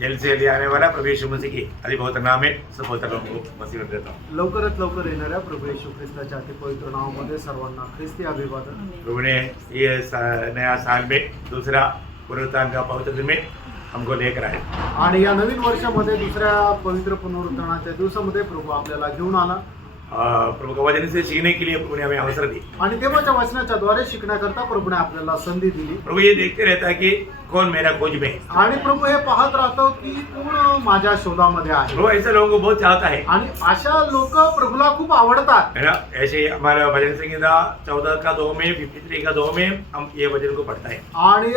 जल्द से जल्दी आने वाला प्रभु यीशु मसीह की अति बहुत नाम है सब बहुत लोगों को मसीह में देता हूँ। लवकरात लवकर येणाऱ्या प्रभू येशू ख्रिस्ताच्या अति पवित्र नावामध्ये सर्वांना ख्रिस्ती अभिवादन। प्रभु ने ये नया साल में दूसरा पुनरुत्थान का पवित्र दिन में हमको लेकर आए आणि या नवीन वर्षामध्ये दुसऱ्या पवित्र पुनरुत्थानाच्या दिवसामध्ये प्रभू आपल्याला घेऊन आला प्रभु का वचन से सीखने के लिए प्रभु ने हमें अवसर दी। आणि देवाच्या वचनाच्या द्वारे शिकण्याकरता प्रभूने आपल्याला संधी दिली। प्रभु ये देखते रहता है कि कौन मेरा खोज में है। आणि प्रभू हे पाहत राहतो की कोण माझ्या शोधामध्ये आहे। प्रभु ऐसे लोगों को बहुत चाहता है आणि अशा लोक प्रभूला खूप आवडतात है ना। ऐसे हमारा भजन संहिता 14 का 2 में 53 का 2 में हम ये वचन को पढ़ता है आणि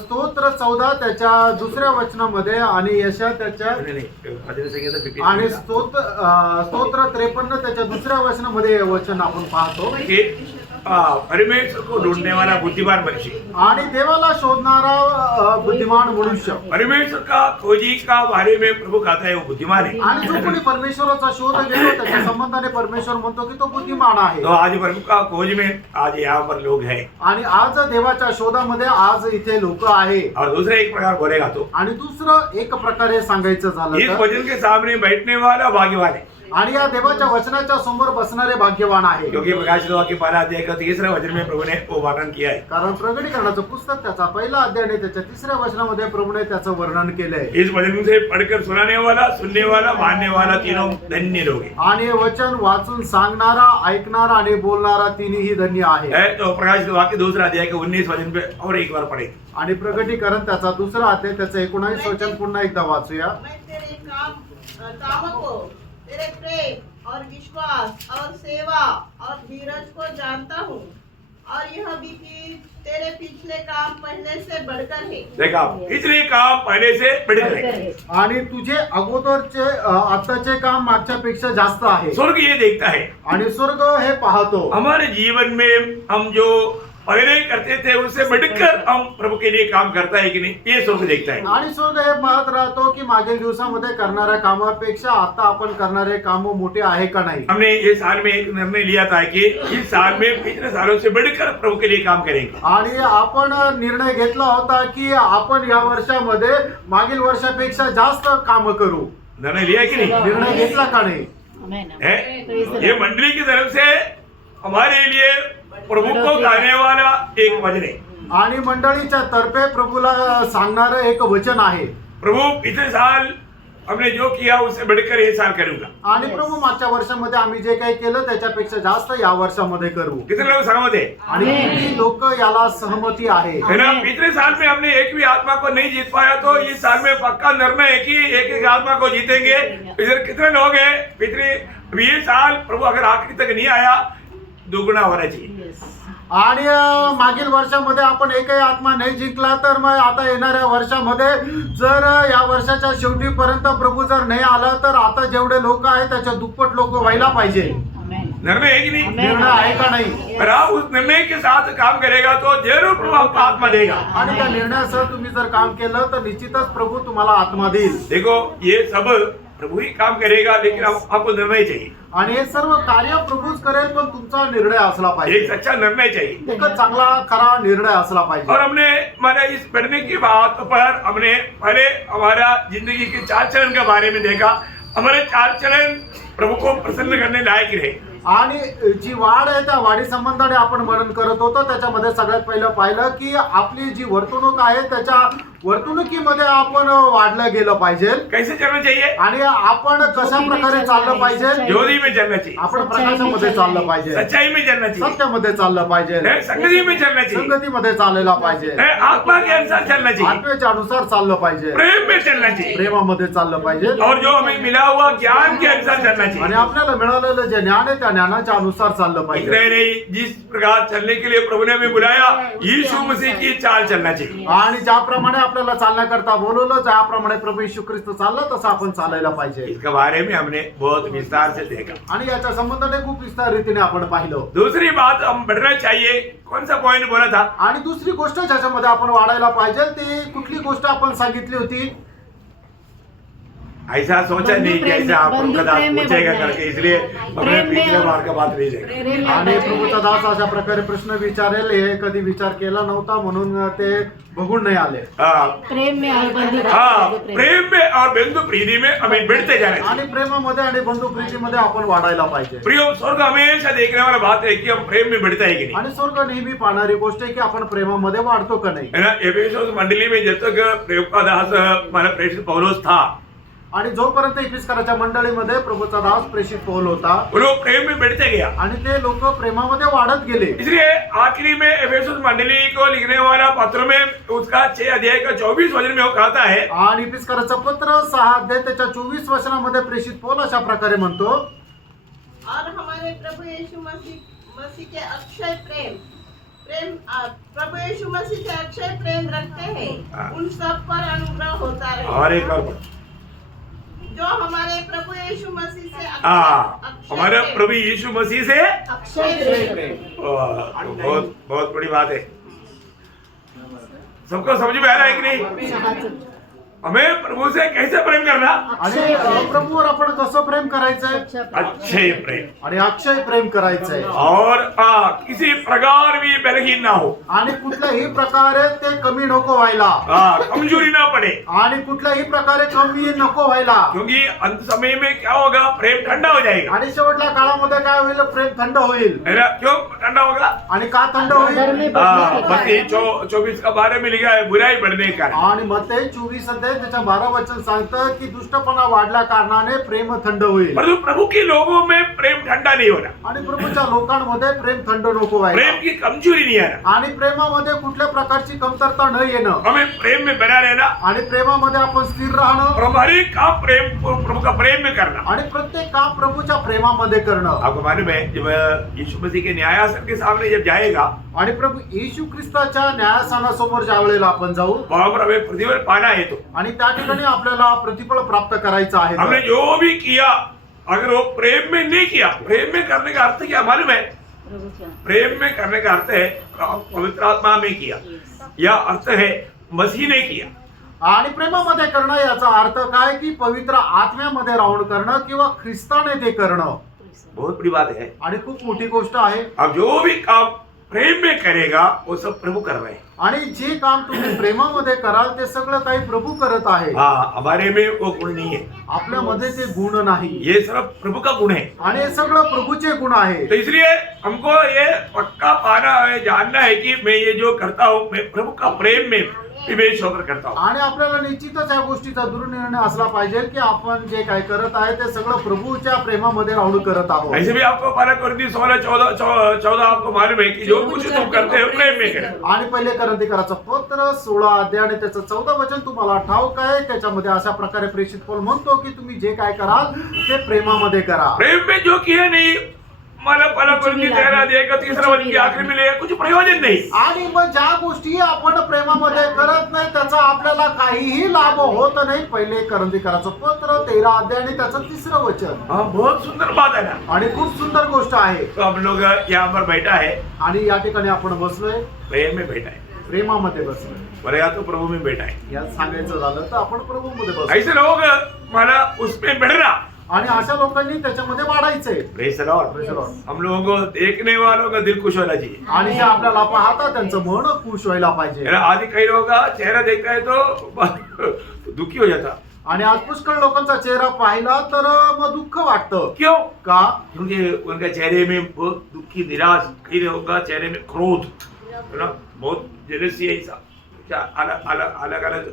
स्तोत्र 14 त्याच्या दुसऱ्या वचनामध्ये आणि यशा त्याच्या भजन संहिता आणि 53 स्तोत्र 53 त्याच्या दुसऱ्या वचनामध्ये हे वचन आपण पाहतो कि परमेश्वर को ढूंढने वाला बुद्धिमान मनुष्य आणि देवाला शोधणारा बुद्धिमान मनुष्य परमेश्वर का खोजी का बारे में प्रभु कहता है वो बुद्धिमान है। आणि जो कोणी परमेश्वराचा शोध घेतो त्याच्या संबंधाने परमेश्वर म्हणतो की तो बुद्धिमान आहे। तो आज प्रभु का खोज में आज यहाँ पर लोग हैं आणि आज देवाच्या शोधामध्ये आज इथे लोक आहे। और दूसरा एक प्रकार बोलेगा तो आणि दुसरं एक प्रकारे सांगायचं झालं इस तर वचन के सामने बैठने वाला भाग्यवान है आणि या देवाच्या वचनाच्या समोर बसणारे भाग्यवान आहे। क्योंकि प्रकाशित वाक्य पहला अध्याय का 3रा वचन में प्रभु ने वो वर्णन किया है। कारण प्रकटीकरणाचं पुस्तक त्याचा पहिला अध्याय आणि त्याच्या 3ऱ्या वचनामध्ये प्रभूने त्याचं वर्णन केलंय। इस वचन से पढ़कर सुनाने वाला सुनने वाला मानने वाला तीनों धन्य लोग हैं। आणि हे वचन वाचून सांगणारा ऐकणारा आणि बोलणारा तिन्ही धन्य आहे। तो प्रकाशित वाक्य 2रा अध्याय के 19 वचन पे और एक बार पढ़े आणि प्रकटीकरण त्याचा दुसरा अध्याय त्याचं 19 वचन पुन्हा एकदा वाचूया। मैं तेरे कामों को, तेरे प्रेम और विश्वास और सेवा और धीरज को जानता हूँ और यह भी कि तेरे पिछले काम पहले से बढ़कर है। देखा पिछले काम पहले से बढ़कर है आणि तुझे अगोदरचे आताचे काम मागच्यापेक्षा जास्त आहे। स्वर्ग ये देखता है आणि स्वर्ग हे पाहतो हमारे जीवन में हम जो पहले करते थे उससे बढ़कर हम प्रभु के लिए काम करता है कि नहीं ये स्वर्ग देखता है। आणि स्वर्ग हे पाहत राहतो की मागील दिवसामध्ये करणाऱ्या कामापेक्षा आता आपण करणारे काम मोठे आहे का नाही। हमने ये साल में एक निर्णय लिया था कि इस साल में पिछले सालों से बढ़कर प्रभु के लिए काम करेंगे आणि आपण निर्णय घेतला होता की आपण या वर्षामध्ये मागील वर्षापेक्षा जास्त काम करू। निर्णय लिया कि नहीं निर्णय घेतला का नाही। है? ये मंडली की तरफ से हमारे लिए प्रभु को गाने वाला एक वचन है। आणि मंडळीच्या तर्फे प्रभूला सांगणारं एक वचन आहे। प्रभु पिछले साल हमने जो किया उससे बढ़कर ये साल करूंगा। आणि प्रभू मागच्या वर्षामध्ये आम्ही जे काही केलं त्याच्यापेक्षा जास्त या वर्षामध्ये करू। कितने लोग सहमत है? आणि किती लोक याला सहमती आहे। है ना। पिछले साल में हमने एक भी आत्मा को नहीं जीत पाया तो इस साल में पक्का निर्णय है कि एक एक आत्मा को जीतेंगे। इधर कितने लोग हैं पिछले ये साल प्रभु अगर आखिरी तक नहीं आया दुगुना होना चाहिए। आणि मागील वर्षामध्ये आपण एकही आत्मा नाही जिंकला तर मग आता येणाऱ्या वर्षामध्ये जर या वर्षाच्या शेवटीपर्यंत प्रभू जर नाही आला तर आता जेवढे लोक आहेत त्याच्या दुप्पट लोक व्हायला पाहिजे। निर्णय है कि नहीं? निर्णय आहे का नाही। अगर आप उस निर्णय के साथ काम करेगा तो जरूर प्रभु आपको आत्मा देगा। आणि त्या निर्णयासह तुम्ही जर काम केलं तर निश्चितच प्रभू तुम्हाला आत्मा देईल। देखो ये सब प्रभु ही काम करेगा लेकिन आपको निर्णय चाहिए। आणि हे सर्व कार्य प्रभूच करेल पण तुमचा निर्णय असला एक पाहिजे। सच्चा निर्णय चाहिए एक चांगला खरा निर्णय असला पाहिजे। और हमने मैंने इस पढ़ने की बात पर हमने पहले हमारा जिंदगी के 4 चरण के बारे में देखा। हमारे 4 चरण प्रभु को प्रसन्न करने लायक रहे। आणि जी वाढ आहे त्या वाढी संबंधाने आपण वर्णन करत होतो त्याच्यामध्ये सगळ्यात पहिलं पाहिलं की आपली जी वर्तणूक आहे त्याच्या वर्तणुकीमध्ये आपण वाढलं गेलं पाहिजे। कैसे चलना चाहिए? आणि आपण कशा प्रकारे चाललं पाहिजे। ज्योति में चलना चाहिए, आपण प्रकाशामध्ये चाललं पाहिजे, सच्चाई में चलना चाहिए, सत्यामध्ये चाललं पाहिजे, संगति में चलना चाहिए, संगतीमध्ये चालायला पाहिजे, आत्मा के अनुसार चलना चाहिए, आत्म्याच्या अनुसार चाललं पाहिजे, प्रेम में चलना चाहिए, प्रेमामध्ये चाललं पाहिजे, और जो हमें मिला हुआ ज्ञान के अनुसार चलना आणि चाहिए। आपल्याला मिळालेलं जे ज्ञान आहे त्या ज्ञानाच्या अनुसार चाललं पाहिजे। इतना ही नहीं, जिस प्रकार चलने के लिए प्रभु ने हमें बुलाया यीशु मसीह की चाल चलना चाहिए। आणि ज्याप्रमाणे आपल्याला चालण्याकरता बोलवलं ज्याप्रमाणे प्रभू येशू ख्रिस्त चालला तसं आपण चालायला पाहिजे। इसके बारे में हमने बहुत विस्तार से देखा। आणि याच्या संबंधाने खूप विस्तार रीतीने आपण पाहिलं। दूसरी बात हम बढ़ना चाहिए, कौन सा पॉइंट बोला था? आणि दुसरी गोष्ट ज्याच्यामध्ये आपण वाढायला पाहिजे ती कुठली गोष्ट आपण सांगितली होती? ऐसा सोचा नहीं कि ऐसा आप प्रभु दास पूछेगा करके, इसलिए हमने पिछले बार का बात नहीं देखा। आणि प्रभूचा दास अशा प्रकारे प्रश्न विचारेल हे कधी विचार केला नव्हता, म्हणून ते बघून नाही आले. प्रेम में और बंधु प्रेम में और बंधु प्रीति में हमें बढ़ते जाना चाहिए। आणि प्रेमामध्ये आणि बंधु प्रीतीमध्ये आपण वाढायला पाहिजे. प्रियो, स्वर्ग हमेशा देखने वाला बात है कि हम प्रेम में बढ़ता है कि नहीं, आणि स्वर्ग नेहमी पाहणारी गोष्ट आहे की आपण प्रेमामध्ये वाढतो का नाही. है ना। एफेसोस मंडली में जब तक प्रेम का दास हमारा प्रेषित पौलुस था, आणि जोपर्यंत इफिसकराच्या मंडळीमध्ये प्रभूचा दास प्रेषित पौल होता, वो लोग प्रेम में बढ़ते गया। आणि ते लोक प्रेमामध्ये वाढत गेले. इसलिए आखिरी में एफेसुस मंडली को लिखने वाला पत्र में उसका 6 अध्याय का 24 वचन में वो कहता है, आणि इफिसकराचं पत्र 6 अध्याय त्याच्या 24 वचनामध्ये प्रेषित पौल अशा प्रकारे म्हणतो, और हमारे प्रभु यीशु मसीह के अक्षय प्रेम प्रभु यीशु मसीह से अक्षय प्रेम रखते हैं, उन सब पर अनुग्रह होता रहे। और एक और जो हमारे प्रभु यीशु मसीह से हमारे अक्षय प्रभु यीशु मसीह से अक्षय प्रेम बहुत बहुत बड़ी बात है। सबको समझ में आ रहा है कि नहीं? हमें प्रभु से कैसे प्रेम करना? आणि प्रभूवर आपण कसं प्रेम करायचंय? अच्छे प्रेम आणि अक्षय प्रेम करायचंय, और किसी प्रकार भी बलहीन ना हो, आणि कुठल्याही प्रकारे ते कमी नको व्हायला, कमजोरी ना पड़े, आणि कुठल्याही प्रकारे कमी नको व्हायला. क्योंकि अंत समय में क्या होगा, प्रेम ठंडा हो जाएगा, आणि शेवटल्या काळामध्ये काय होईल? प्रेम थंड होईल. है ना। क्यों ठंडा होगा? आणि का थंड होईल? मत्ती 24 का 12 में लिखा है, बुराई बढ़ने का। आणि मत्ती 24 अध्याय त्याच्या 12 वचन सांगतं की दुष्टपणा वाढल्या कारणाने प्रेम थंड होईल. परंतु प्रभु के लोगों में प्रेम ठंडा नहीं होना, आणि प्रभूच्या लोकांमध्ये प्रेम थंड नको व्हायला, प्रेम की कमजोरी नहीं आना, आणि प्रेमामध्ये कुठल्या प्रकारची कमतरता न येणं, हमें प्रेम में बना रहना, आणि प्रेमामध्ये आपण स्थिर राहणं, और हमारे काम प्रेम प्रभु का प्रेम में करना। आणि प्रत्येक काम प्रभूच्या प्रेमामध्ये करणं. आपको मालूम है, जब यीशु मसीह के न्यायासन के सामने जब जाएगा, आणि प्रभु येशू ख्रिस्ताच्या न्यायासनासमोर ज्या वेळेला आपण जाऊ, वहां पर हमें प्रतिफल पाना है। तो आणि त्या ठिकाणी आपल्याला प्रतिफळ प्राप्त करायचं आहे. हमने जो भी किया, अगर वो प्रेम में नहीं किया, प्रेम में करने का अर्थ क्या मालूम है? प्रेम में करने का अर्थ है पवित्र आत्मा में किया, या अर्थ है मसीह ने किया। आणि प्रेमामध्ये करणं याचा अर्थ काय की पवित्र आत्म्यामध्ये राहून करणं किंवा ख्रिस्ताने ते करणं. बहुत बड़ी बात है। आणि खूप मोठी गोष्ट आहे. अब जो भी काम प्रेम में करेगा वो सब प्रभु कर रहे हैं। आणि जे काम तुम्ही प्रेमामध्ये कराल ते सगळं काही प्रभू करत आहे. हाँ, हमारे में वो गुण नहीं है, आपल्यामध्ये ते गुण नाही, ये सिर्फ प्रभु का गुण है। आणि हे सगळं प्रभूचे गुण आहे. तो इसलिए हमको ये पक्का पाना है, जानना है कि मैं ये जो करता हूँ, मैं प्रभु का प्रेम में विवेश होकर करता हूँ। आणि आपल्याला निश्चितच या गोष्टीचा दुर्निर्णय असला पाहिजे की आपण जे काय करत आहे ते सगळं प्रभूच्या प्रेमामध्ये राहून करत आहोत. ऐसे भी आपको 12 कोरिन्थी 16-14 आपको मालूम है कि जो कुछ तुम करते हो प्रेम में करो। आणि पहिले करंथीकराचं पत्र 16 अध्याय आणि त्याचं 14 वचन तुम्हाला ठाऊक आहे. त्याच्यामध्ये अशा प्रकारे प्रेषित पौल म्हणतो की तुम्ही जे काय कराल ते प्रेमामध्ये करा. प्रेम में जो किया नहीं, मला 12 कोरिन्थी 13 अध्याय का 3रा वचन की आखिरी में लेगा, कुछ प्रयोजन नहीं। आणि मग ज्या गोष्टी आपण प्रेमामध्ये करत नाही त्याचा आपल्याला काहीही लाभ होत नाही. पहिले करंथीकराचं पत्र 13 अध्याय आणि त्याचं 3रं वचन. हाँ, बहुत सुंदर बात है ना। आणि खूप सुंदर गोष्ट आहे. तो हम लोग यहाँ पर बैठा है, आणि या ठिकाणी आपण बसलोय, प्रेम में बैठा है, प्रेमामध्ये बसलोय. और या तो प्रभु में बैठा है। यात सांगायचं झालं तर आपण प्रभूमध्ये बसलो. ऐसे लोग हमारा उसमें बढ़ना, आणि अशा लोकांनी त्याच्यामध्ये वाढायचंय. Praise the Lord. Praise the Lord. हम लोगों को देखने वालों का दिल खुश होना चाहिए। आणि जे आपल्याला पाहतात त्यांचं मन खुश व्हायला पाहिजे. है ना। आदि कई लोगों का चेहरा देखता है तो दुखी हो जाता। आणि आज पुष्कळ लोकांचा चेहरा पाहिला तर मग दुःख वाटतं. क्यों? का? क्योंकि उनके चेहरे में बहुत दुखी, निराश, कई लोगों का चेहरे में क्रोध, है ना, बहुत जेलसी है, ऐसा अलग अलग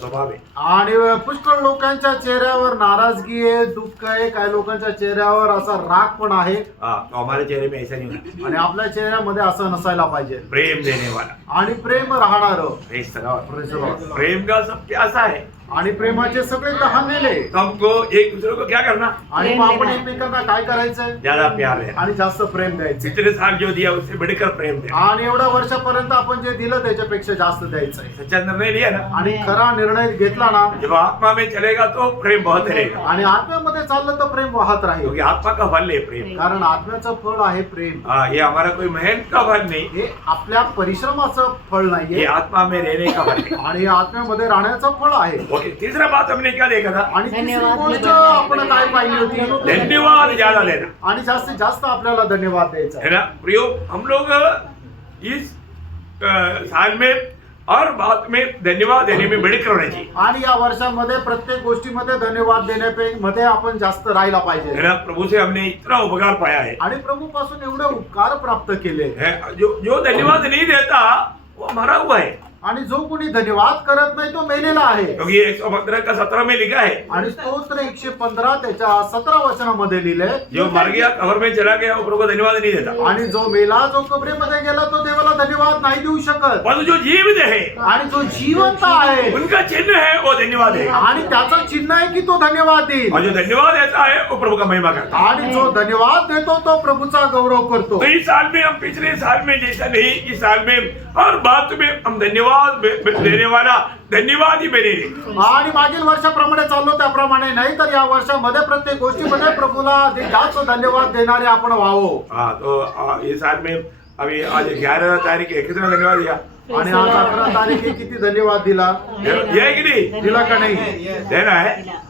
स्वभाव है। आणि पुष्कळ लोकांच्या चेहऱ्यावर नाराजगी आहे, दुःख आहे, काही लोकांच्या चेहऱ्यावर असा राग पण आहे. हाँ, तो हमारे चेहरे में ऐसा नहीं होना। आणि आपल्या चेहऱ्यामध्ये असं नसायला पाहिजे. प्रेम देने वाला, आणि प्रेम राहणारं. Praise the Lord. Praise the Lord. प्रेम का सब प्यासा है। आणि प्रेमाचे सगळे तहानलेले. तो हमको एक दूसरे को क्या करना? आणि मग आपण एकमेकांना काय करायचंय? ज्यादा प्यार है, आणि जास्त प्रेम द्यायचं. इतने साल जो दिया उससे बढ़कर प्रेम दे। आणि एवढ्या वर्षापर्यंत आपण जे दिलं त्याच्यापेक्षा जास्त द्यायचंय. सच्चा निर्णय लिया ना, आणि खरा निर्णय घेतला ना, जब आत्मा में चलेगा तो प्रेम बहुत रहेगा, आणि आत्म्यामध्ये चाललं तर प्रेम वाहत राहील. क्योंकि आत्मा का फल है प्रेम। कारण आत्म्याचं फळ आहे प्रेम. हाँ, ये हमारा कोई मेहनत का फल नहीं, हे आपल्या परिश्रमाचं फळ ये नाहीये, आत्मा में रहने का फल है। आणि हे आत्म्यामध्ये राहण्याचं फळ आहे. ओके, तीसरा बात हमने क्या देखा था? आणि तिसरी धन्यवाद गोष्ट देना. आपण काय पाहिली होती? धन्यवाद ज्यादा लेना आणि जास्तीत जास्त आपल्याला धन्यवाद द्यायचा है ना प्रियो. हम लोग इस साल में और बात में धन्यवाद देने में बड़ी होना चाहिए, आणि या वर्षामध्ये प्रत्येक गोष्टीमध्ये धन्यवाद देण्यामध्ये आपण जास्त राहायला है पाहिजे. ना. प्रभु से हमने इतना उपकार पाया है, आणि प्रभू पासून एवढे उपकार प्राप्त केले. जो धन्यवाद नहीं देता वो मरा हुआ है, आणि जो कोणी धन्यवाद करत नाही तो मेलेला आहे. क्योंकि 115 का 17 में लिखा है, आणि स्तोत्र 115 त्याच्या 17 वचनामध्ये लिहिले, जो मर गया कब्र में चला गया वो प्रभु को धन्यवाद नहीं देता, आणि जो मेला जो कबरेमध्ये गेला तो देवाला धन्यवाद नाही देऊ शकत. परंतु जो जीवित है आणि जो जिवंत आहे उनका चिन्ह है वो धन्यवाद है, आणि त्याचा चिन्ह आहे की तो धन्यवाद देईल. और जो धन्यवाद देता है वो प्रभु का महिमा करता है. आणि जो धन्यवाद देतो तो प्रभूचा गौरव करतो. तो इस साल में हम पिछले साल में जैसा नहीं, इस साल में हर बात में हम धन्यवाद देने वाला धन्यवाद ही बनेंगे. आणि मागील वर्षाप्रमाणे चाललो त्याप्रमाणे नाही, तर या वर्षामध्ये प्रत्येक गोष्टीमध्ये प्रभूला जास्त धन्यवाद देणारे आपण व्हावो. हाँ, तो इस साल में अभी आज 11 तारीख है, कितना धन्यवाद दिया? आणि आज 11 तारीख आहे, किती धन्यवाद दिला? ये है कि नहीं? दिला का नाही? देना है.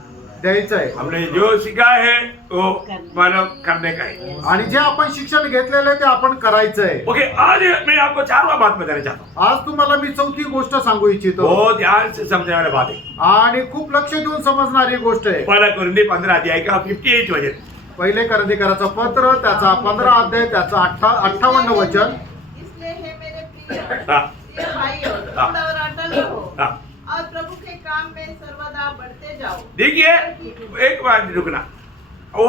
द्यायचं आहे. हमने जो सीखा है वो मानव करने का है. आणि जे आपण शिक्षण घेतलेले ते आपण करायचं आहे. ओके, आज मैं आपको 4वां बात बताना चाहता हूँ. आज तुम्हाला मी चौथी गोष्ट सांगू इच्छितो, बहुत ध्यान से समझने वाली बात है. आणि खूप लक्ष देऊन समजणारी गोष्ट आहे. पहला कुरिन्थी 15 अध्याय का 58 वचन. पहिले करंदीकराचं पत्र त्याचा 15 अध्याय त्याचा 58 वचन. इसलिए हे मेरे प्रिय हाँ, प्रिय भाइयों, हाँ. दृढ़ और अटल रहो हाँ. और प्रभु के काम में सर्वदा बढ़ते जाओ. देखिए, एक बार रुकना, वो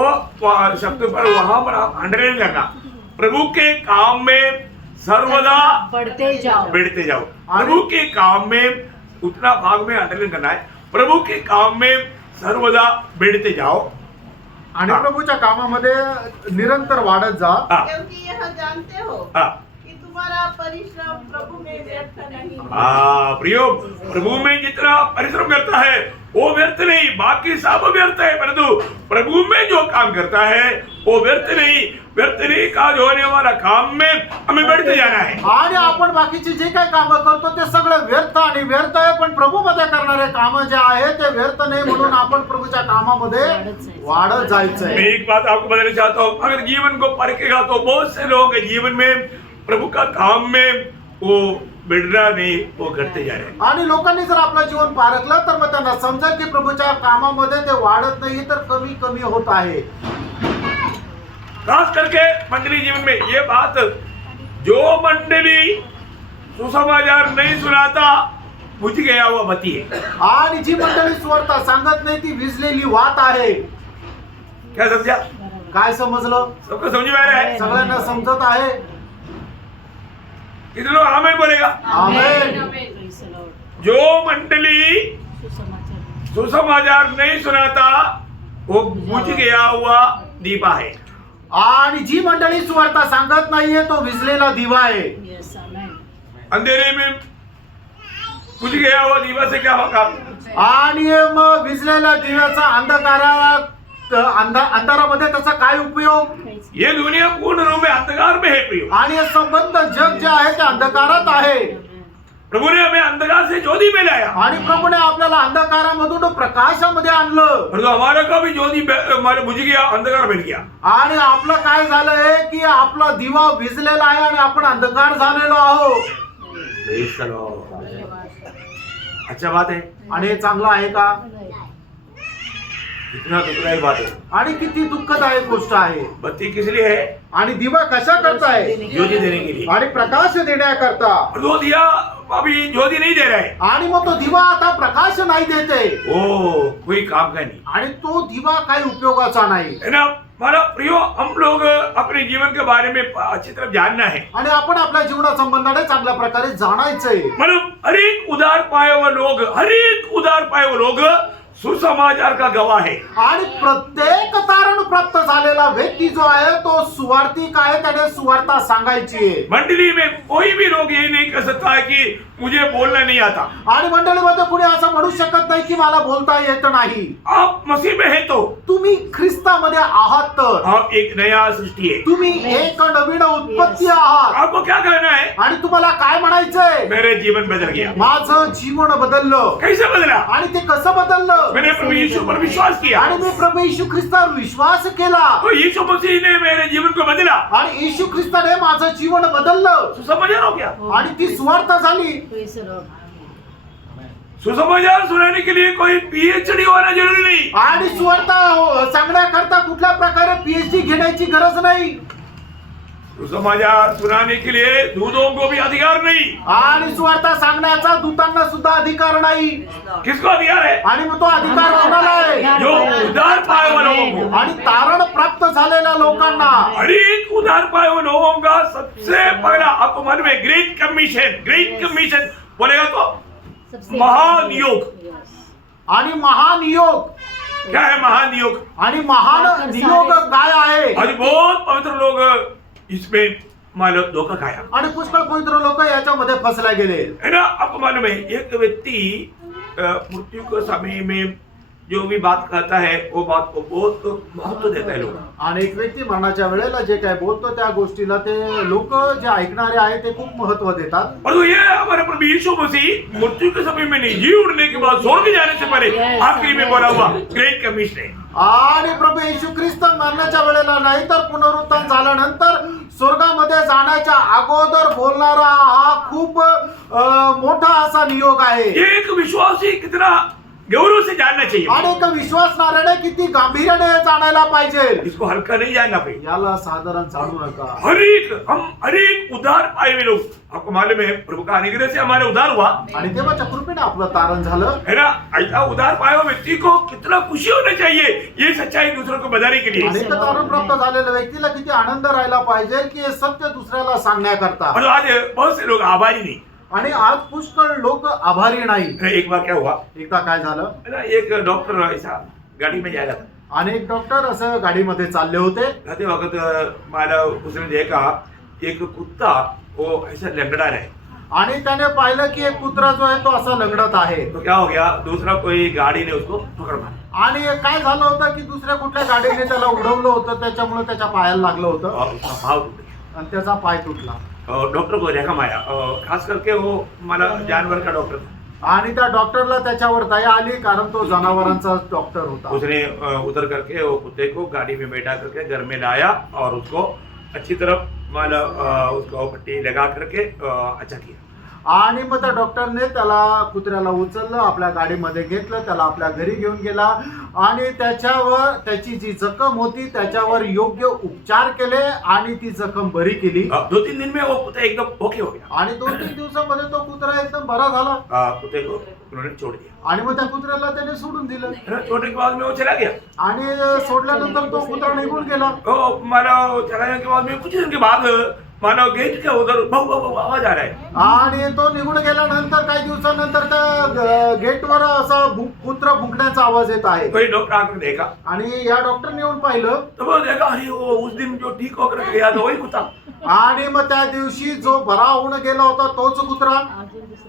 शब्द पर वहां पर आप अंडरलाइन करना, प्रभु के काम में सर्वदा बढ़ते जाओ. बढ़ते जाओ. प्रभु के काम में उतना भाग में अंडरलाइन करना है, प्रभु के काम में सर्वदा बढ़ते जाओ. आणि हा. प्रभूच्या कामामध्ये निरंतर वाढत जा. हाँ, क्योंकि यह जानते हो हाँ, कि तुम्हारा परिश्रम प्रभु में व्यर्थ नहीं. हाँ, प्रियो, प्रभु में जितना परिश्रम करता है वो व्यर्थ नहीं, बाकी सब व्यर्थ है, परंतु प्रभु में जो काम करता है वो व्यर्थ नहीं काज होने वाला काम में हमें बढ़ते जाना है. आणि आपण बाकीचे जे काही कामं करतो ते सगळं व्यर्थ आणि व्यर्थ आहे, पण प्रभूमध्ये करणारे काम जे आहे ते व्यर्थ नाही, म्हणून आपण प्रभूच्या कामामध्ये वाढत जायचं मैं आहे. एक बात आपको बताना चाहता हूँ, अगर जीवन को परखेगा तो बहुत से लोगों के जीवन में प्रभु का काम में वो बढ़ना नहीं, वो करते जा रहे हैं. आणि लोकांनी जर आपलं जीवन पारखलं तर मग त्यांना समजेल की प्रभूच्या कामामध्ये ते वाढत नाही तर कमी कमी होत आहे. खास करके मंडली जीवन में ये बात, जो मंडली सुसमाचार नहीं सुनाता बुझ गया हुआ बत्ती है. आणि जी मंडळी सुवार्ता सांगत नाही ती विजलेली वात आहे. क्या समझा? काय समजलं? सबको समझ में आ रहा है? सगळ्यांना समजत आहे? कितने लोग आमेन बोलेगा? आमेन. Praise the Lord. जो मंडली सुसमाचार. सुसमाचार नहीं सुनाता वो बुझ गया हुआ दीपा है. आणि जी मंडळी सुवार्ता सांगत नाहीये तो विजलेला दिवा आहे. Yes, amen. अंधेरे में बुझ गया हुआ दीपा से क्या होगा? आणि मग विजलेल्या दिव्याचा अंधारामध्ये त्याचा काय उपयोग? ये दुनिया पूर्ण रूप में अंधकार में है प्रियो. आणि हे संबंध जग जे आहे ते अंधकारात आहे. प्रभु ने हमें अंधकार से ज्योति में लाया, आणि प्रभूने आपल्याला अंधकारामधून प्रकाशामध्ये आणलं. परंतु हमारा का भी ज्योति हमारे बुझ गया, अंधकार बन गया. आणि आपलं काय झालंय की आपला दिवा विजलेला आहे आणि आपण अंधकार झालेलो आहोत. अच्छा बात है. आणि हे चांगलं आहे का? इतना दुखदायक बात है. आणि किती दुःखदायक गोष्ट आहे. बत्ती किस लिए है? आणि दिवा कशा करता आहे? ज्योति देने के लिए. आणि प्रकाश देण्याकरता. और वो दिया अभी ज्योति नहीं दे रहा है, आणि मग तो दिवा आता प्रकाश नाही देते. वो कोई काम का नहीं आणि तो दिवा काही उपयोगाचा नाही. है ना. हमारा प्रियो, हम लोग अपने जीवन के बारे में अच्छी तरह जानना है. आणि आपण आपल्या जीवनासंबंधाने चांगल्या प्रकारे जाणायचंय. मतलब हर एक उदार पाए हुए लोग सुसमाचार का गवाह है. आणि प्रत्येक तारण प्राप्त झालेला व्यक्ती जो आहे तो सुवार्थिक आहे, त्याने सुवार्ता सांगायची आहे. मंडली में कोई भी लोग ये नहीं कह सकता है कि मुझे बोलना नहीं आता। आणि मंडळीमध्ये कुणी असं म्हणू शकत नाही की मला बोलता येत नाही. आप मसीह में है तो तुम्ही ख्रिस्तामध्ये आहात तर आप एक नया सृष्टि है। तुम्ही एक नवीन उत्पत्ती आहात. आपको क्या कहना है? आणि तुम्हाला काय म्हणायचंय? मेरे जीवन बदल गया। माझं जीवन बदललं. कैसे बदला? आणि ते कसं बदललं? मैंने प्रभु यीशु पर विश्वास किया आणि मी प्रभू येशू ख्रिस्तावर विश्वास केला तो यीशु मसीह ने मेरे जीवन को बदला। आणि येशू ख्रिस्ताने माझं जीवन बदललं सुसमाचार हो गया। आणि ती सुवार्थ झाली. Praise the Lord. सुसमाचार सुनाने के लिए कोई पीएचडी होना जरूरी नहीं। आणि सुवार्थ सांगण्याकरता कुठल्या प्रकारे पीएचडी घेण्याची गरज नाही. सुसमाचार सुनाने के लिए दूतों को भी अधिकार नहीं। आणि सुवार्थ सांगण्याचा दूतांना सुद्धा अधिकार नाही. किसको अधिकार है? आणि मग तो अधिकार कोणाला आहे? जो उद्धार पाए हुए लोगों को। आणि तारण प्राप्त झालेल्या लोकांना. हर एक उद्धार पाए हुए लोगों का सबसे पहला आपको मालूम है ग्रेट कमीशन बोलेगा तो सबसे महानियोग। Yes. आणि महान योग. क्या है महानियोग? आणि महान नियोग काय आहे? आज बहुत पवित्र लोग इसमें मानो धोखा खाया आणि पुष्कळ पवित्र लोक याच्यामध्ये फसले गेले. है ना। आपको मालूम है एक व्यक्ति मृत्यु के समय में जो भी बात कहता है वो बात को बहुत महत्व देता है लोग। आणि एक व्यक्ती मरणाच्या वेळेला जे काय बोलतो त्या गोष्टीला ते लोक जे ऐकणारे आहेत ते खूप महत्व देतात. और ये हमारे प्रभु यीशु मसीह मृत्यु के समय में नहीं, जी उड़ने के बाद स्वर्ग जाने से पहले Yes. आखिरी में बोला हुआ ग्रेट कमीशन है। आणि प्रभू येशू ख्रिस्त मरणाच्या वेळेला नाही तर पुनरुत्थान झाल्यानंतर स्वर्गामध्ये जाण्याच्या अगोदर बोलणारा हा खूप मोठा असा नियोग आहे. ये एक विश्वासी कितना गौरव से जानना चाहिए। आणि एक विश्वासणाऱ्याने किती गांभीर्याने जाणायला पाहिजे. इसको हल्का नहीं जानना चाहिए। याला साधारण जाणू नका. हर एक उद्धार पाए हुए लोग, आपको मालूम है प्रभु का अनुग्रह से हमारे उद्धार हुआ आणि देवाच्या कृपेने आपलं तारण झालं. है ना। ऐसा उद्धार पाए हुए व्यक्ति को कितना खुशी होना चाहिए ये सच्चाई दूसरों को बताने के लिए। आणि एक तारण प्राप्त झालेल्या व्यक्तीला किती आनंद राहायला पाहिजे की हे सत्य दुसऱ्याला सांगण्याकरता. और आज बहुत से लोग आभारी नहीं। आणि आज पुष्कळ लोक आभारी नाही. एक बार क्या हुआ एकदा काय झालं? है ना, एक डॉक्टर ऐसा गाड़ी में जा रहा था। अनेक डॉक्टर असं गाडीमध्ये चालले होते. जाते वक्त माला उसने देखा एक कुत्ता वो ऐसा लंगड़ा रहे। आणि त्याने पाहिलं की एक कुत्रा जो आहे तो असा लंगडत आहे. तो क्या हो गया, दूसरा कोई गाड़ी ने उसको पकड़ मारा आणि काय झालं होतं की दुसऱ्या कुठल्या गाडीने त्याला उडवलं होतं त्याच्यामुळे त्याच्या पायाला लागलं होतं और उसका भाव टूट गया। आणि त्याचा पाय तुटला. और डॉक्टर को देखा माया, खास करके वो माना जानवर का डॉक्टर था। आणि त्या डॉक्टरला त्याच्यावर दया आली कारण तो जनावरांचा डॉक्टर होता. उसने उतर करके वो कुत्ते को गाड़ी में बैठा करके घर में लाया और उसको अच्छी तरह माना उसको पट्टी लगा करके अच्छा किया। आणि मग त्या डॉक्टरने त्याला कुत्र्याला उचललं, आपल्या गाडीमध्ये घेतलं, त्याला आपल्या घरी घेऊन गेला आणि त्याच्यावर त्याची जी जखम होती त्याच्यावर योग्य उपचार केले आणि ती जखम बरी केली. 2-3 दिन में वो कुत्ता एकदम ओके हो गया। आणि 2-3 दिवसामध्ये तो कुत्रा एकदम बरा झाला. कुत्ते को उन्होंने छोड़ दिया। आणि मग त्या कुत्र्याला त्याने सोडून दिलं. छोड़ने के बाद में वो चला गया। आणि सोडल्यानंतर तो कुत्रा निघून गेला. माना चला जाने के बाद में कुछ दिन के बाद मानो गेट के उधर बहु बहु आवाज आ रहा है। आणि तो निघून गेल्यानंतर काही दिवसानंतर त्या गेटवर असा कुत्रा भुंकण्याचा आवाज येत आहे. कोई डॉक्टर आकर देखा आणि या डॉक्टरने येऊन पाहिलं तो वो देखा अरे वो उस दिन जो ठीक होकर गया था वही कुत्ता। आणि मग त्या दिवशी जो बरा होऊन गेला होता तोच कुत्रा.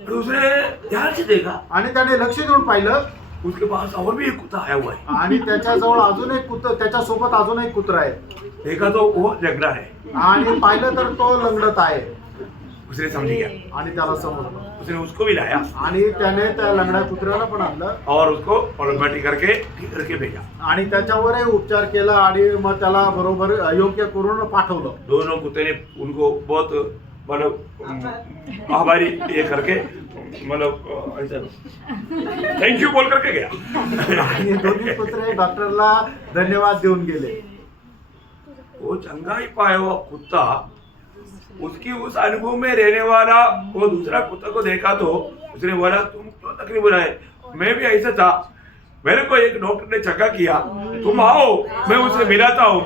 दूसरे ध्यान से देखा आणि त्याने लक्ष देऊन पाहिलं उसके पास और भी एक कुत्ता आया हुआ है। आणि त्याच्याजवळ अजून एक कुत्रा, त्याच्यासोबत अजून एक कुत्रा आहे. देखा तो वो लंगड़ा है। आणि पाहिलं तर तो लंगडत आहे. उसने समझ गया, आणि त्याला समजलं उसने उसको भी लाया आणि त्याने त्या लंगड्या कुत्र्याला पण आणलं और उसको ऑटोमेटिक करके ठीक करके भेजा। आणि त्याच्यावरही उपचार केला आणि मग त्याला बरोबर योग्य करून पाठवलं. दोनों कुत्ते ने उनको बहुत मतलब आभारी ये करके मतलब ऐसा थैंक यू बोल करके गया। आणि दोन्ही कुत्रे डॉक्टरला धन्यवाद देऊन गेले. वो चंगाई पाया हुआ कुत्ता उसकी उस अनुभव में रहने वाला वो दूसरा कुत्ता को देखा तो उसने बोला तुम क्यों तकलीफ बुलाए, मैं भी ऐसा था, मेरे को एक डॉक्टर ने चंगा किया, तुम आओ मैं उससे मिलाता हूँ,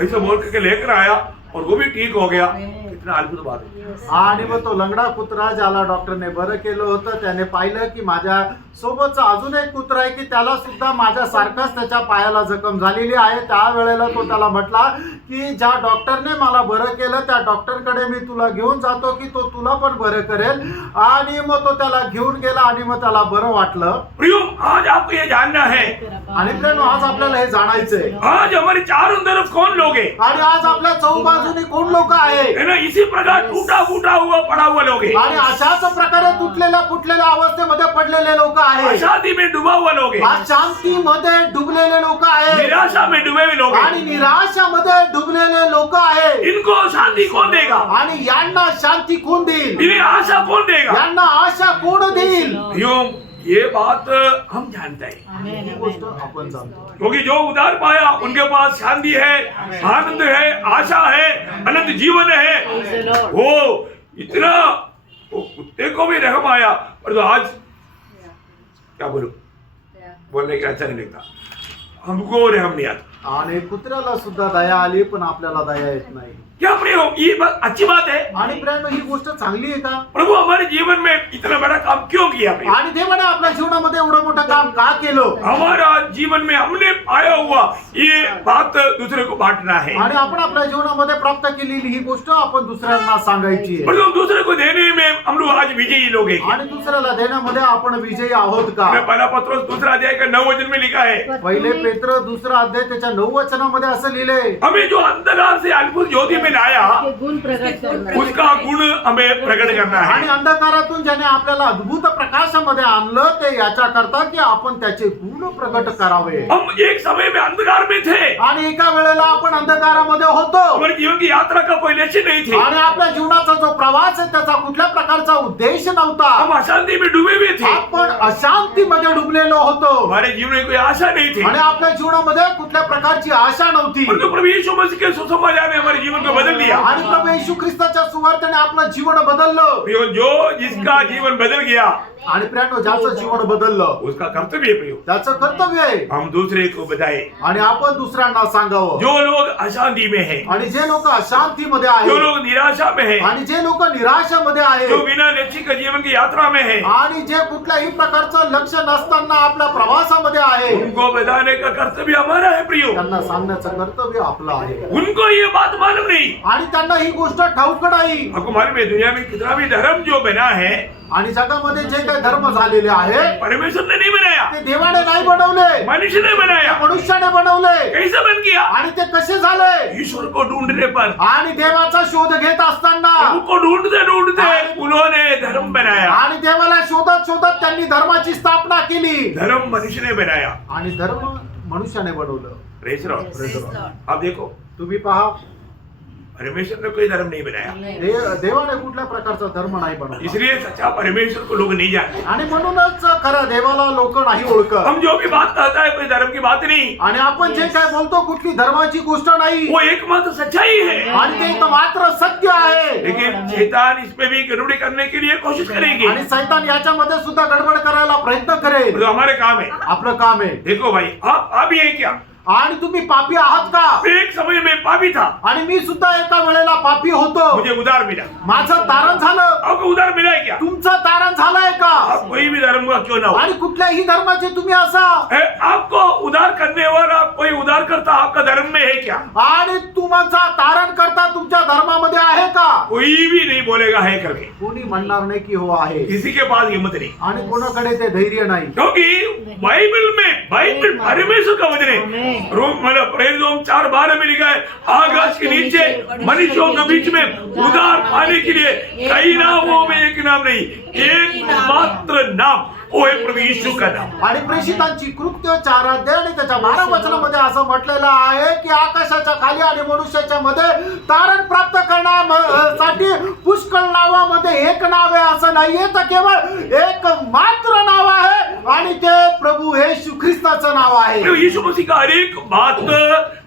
ऐसा बोल करके लेकर आया और वो भी ठीक हो गया। कितना अद्भुत बात है। आणि मग तो लंगडा कुत्रा ज्याला डॉक्टरने बरं केलं होतं त्याने पाहिलं की माझ्या सोबतचा अजून एक कुत्रा आहे की त्याला सुद्धा माझ्या सारखाच त्याच्या पायाला जखम झालेली आहे. त्यावेळेला तो त्याला म्हटला की ज्या डॉक्टरने मला बरं केलं त्या डॉक्टरकडे मी तुला घेऊन जातो की तो तुला पण बरं करेल. आणि मग तो त्याला घेऊन गेला आणि मग त्याला बरं वाटलं. प्रियो, आज आपको ये जानना है, आणि प्रेम आज आपल्याला हे जाणायचंय आज हमारे चारों तरफ कौन लोग हैं, आणि आज आपल्या चौबाजूने कोण लोक आहे है ना? इसी प्रकार टूटा फूटा हुआ पड़ा हुआ लोग हैं, आणि अशाच प्रकारे तुटलेल्या फुटलेल्या अवस्थेमध्ये पडलेले लोक आहेत. अशांति में डूबा हुआ लोग हैं, अशांतीमध्ये डुबलेले लोक आहेत निराशा में डूबे हुए लोग आणि हैं. निराशामध्ये डुबलेले लोक आहेत. इनको शांति कौन देगा, आणि यांना शांती कोण देईल, इन्हें आशा कौन देगा? यांना आशा कोण देईल. प्रियो, ये बात हम जानते हैं, Amen, ही गोष्ट amen. आपण जाणतो. क्योंकि जो उधार पाया उनके पास शांति है, आनंद है, आशा है, अनंत जीवन है. Praise the Lord. वो इतना, वो कुत्ते को भी रहम आया, पर तो आज क्या बोलूं, बोलने का अच्छा नहीं लगता, हमको रहम नहीं आता. आणि कुत्र्याला सुद्धा दया आली पण आपल्याला दया येत नाही. क्या प्रियो, ये बात अच्छी बात है. आणि प्रेम ही गोष्ट चांगली आहे का. प्रभु हमारे जीवन में इतना बड़ा काम क्यों किया प्रियो? आणि देवाने आपल्या जीवनामध्ये एवढं मोठं काम का केलं. हमारा जीवन में हमने पाया हुआ ये बात दूसरे को बांटना है, आणि आपण आपल्या जीवनामध्ये प्राप्त केलेली ही गोष्ट आपण दुसऱ्यांना सांगायची आहे. पर हम दूसरे को देने में हम लोग आज विजयी लोग हैं. आणि दुसऱ्याला देण्यामध्ये आपण विजयी आहोत का. पहला पत्रोस दूसरा अध्याय का 9 वचन में लिखा है, पहिले पेत्र दुसरा अध्याय त्याच्या 9 वचनामध्ये असं लिहिले, हमें जो अंधकार से अद्भुत ज्योति में लाया के गुण प्रकट करना है. उसका गुण हमें प्रकट करना आणि है. अंधकारातून ज्याने आपल्याला अद्भुत प्रकाशामध्ये आणलं ते याच्या करता की आपण त्याचे गुण प्रकट करावे. हम एक समय में अंधकार में थे, आणि एका वेळेला आपण अंधकारामध्ये होतो हमारे जीवन की यात्रा का कोई लक्ष्य नहीं थे, आणि आपल्या जीवनाचा जो प्रवास आहे त्याचा कुठल्या प्रकारचा उद्देश नव्हता. हम अशांति में डूबे हुए थे, आपण अशांतीमध्ये डुबलेलो होतो हमारे जीवन में कोई आशा नहीं थी. आणि आपल्या जीवनामध्ये कुठल्या प्रकारची आशा नव्हती. परंतु प्रभु यीशु मसीह के सुसमाचार ने हमारे जीवन को बदल दिया. आणि प्रभू येशू ख्रिस्ताच्या सुवार्तेने आपलं जीवन बदललं. प्रियो, जो जिसका जीवन बदल गया आणि प्रियानो ज्याचं जीवन बदललं उसका कर्तव्य है प्रियो, त्याचं कर्तव्य आहे हम दूसरे को बताए. आणि आपण दुसऱ्यांना सांगावं. जो लोग अशांति में हैं, आणि जे लोक अशांतीमध्ये जो आहेत लोग निराशा में हैं, आणि जे लोक निराशामध्ये जो आहेत बिना लक्ष्य के जीवन की यात्रा में हैं, आणि जे कुठल्याही प्रकारचं लक्ष नसताना आपल्या प्रवासामध्ये आहे उनको बताने का कर्तव्य हमारा है प्रियो. त्यांना सांगण्याचं कर्तव्य आपलं आहे. उनको ये बात मालूम नहीं. आणि त्यांना ही गोष्ट ठाऊक नाही. आपको मालूम है दुनिया में कितना भी धर्म जो बना है आणि जगामध्ये जे काही धर्म झालेले आहे परमेश्वर ने नहीं बनाया, ते देवाने नाही बनवले, मनुष्य ने बनाया. मनुष्याने बनवले. कैसे बन गया? आणि ते कसे झाले. ईश्वर को ढूंढने पर, आणि देवाचा शोध घेत असताना प्रभु को ढूंढते ढूंढते उन्होंने धर्म बनाया. आणि देवाला शोधत शोधत त्यांनी धर्माची स्थापना केली. धर्म मनुष्य ने बनाया. आणि धर्म मनुष्याने बनवलं. Praise Lord. Praise the Lord. आप देखो, तुम्ही पहा परमेश्वर ने कोई धर्म नहीं बनाया, देवाने कुठल्या प्रकारचा धर्म नाही बनवला. इसलिए सच्चा परमेश्वर को लोग नहीं जानते. आणि म्हणूनच खरं देवाला लोक नाही ओळखत. हम जो भी बात कहता है कोई धर्म की बात नहीं, आणि आपण जे काय बोलतो कुठली धर्माची गोष्ट नाही. वो एकमात्र सच्चाई है. आणि ते एक मात्र सत्य आहे. लेकिन शैतान इसमें भी गड़बड़ी करने के लिए कोशिश करेंगे. आणि सैतान याच्यामध्ये सुद्धा गडबड करायला प्रयत्न करेल. तो हमारे काम है. आपलं काम आहे. देखो भाई, आप भी है क्या? आणि तुम्ही पापी आहात का. मैं एक समय में पापी था, आणि मी सुद्धा एका वेळेला पापी होतो. मुझे उधार मिला. माझं तारण झालं. आपको उधार मिला है क्या? तुमचं तारण झालंय का. आप कोई भी धर्म का क्यों ना हो, आणि कुठल्याही धर्माचे तुम्ही असा. आपको उधार करने वाला कोई उधार करता आपका धर्म में है क्या? आणि तुमचा तारण करता तुमच्या धर्मामध्ये आहे का. कोई भी नहीं बोलेगा है करके, कोणी म्हणणार नाही की हो आहे. किसी के पास हिम्मत नहीं. आणि कोणाकडे ते धैर्य नाही. क्योंकि बाइबल परमेश्वर का वचन है. मतलब प्रेरितों 4:12 में लिखा है, आकाश के नीचे मनुष्यों के बीच में उधार पाने के लिए कई नामों में एक नाम नहीं, एक मात्र नाम, वो है प्रभु यीशु का नाम. आणि प्रेषितांची कृत्य 4 अध्याय आणि त्याच्या 12 वचनामध्ये असं म्हटलेलं आहे की आकाशाच्या खाली आणि मनुष्याच्या मध्ये तारण प्राप्त करण्यासाठी पुष्कळ नावामध्ये एक नाव आहे असं नाहीये, तर केवळ एक मात्र नाव आहे आणि ते प्रभू येशू ख्रिस्ताचं नाव आहे. प्रभु यीशु मसीह का हर एक बात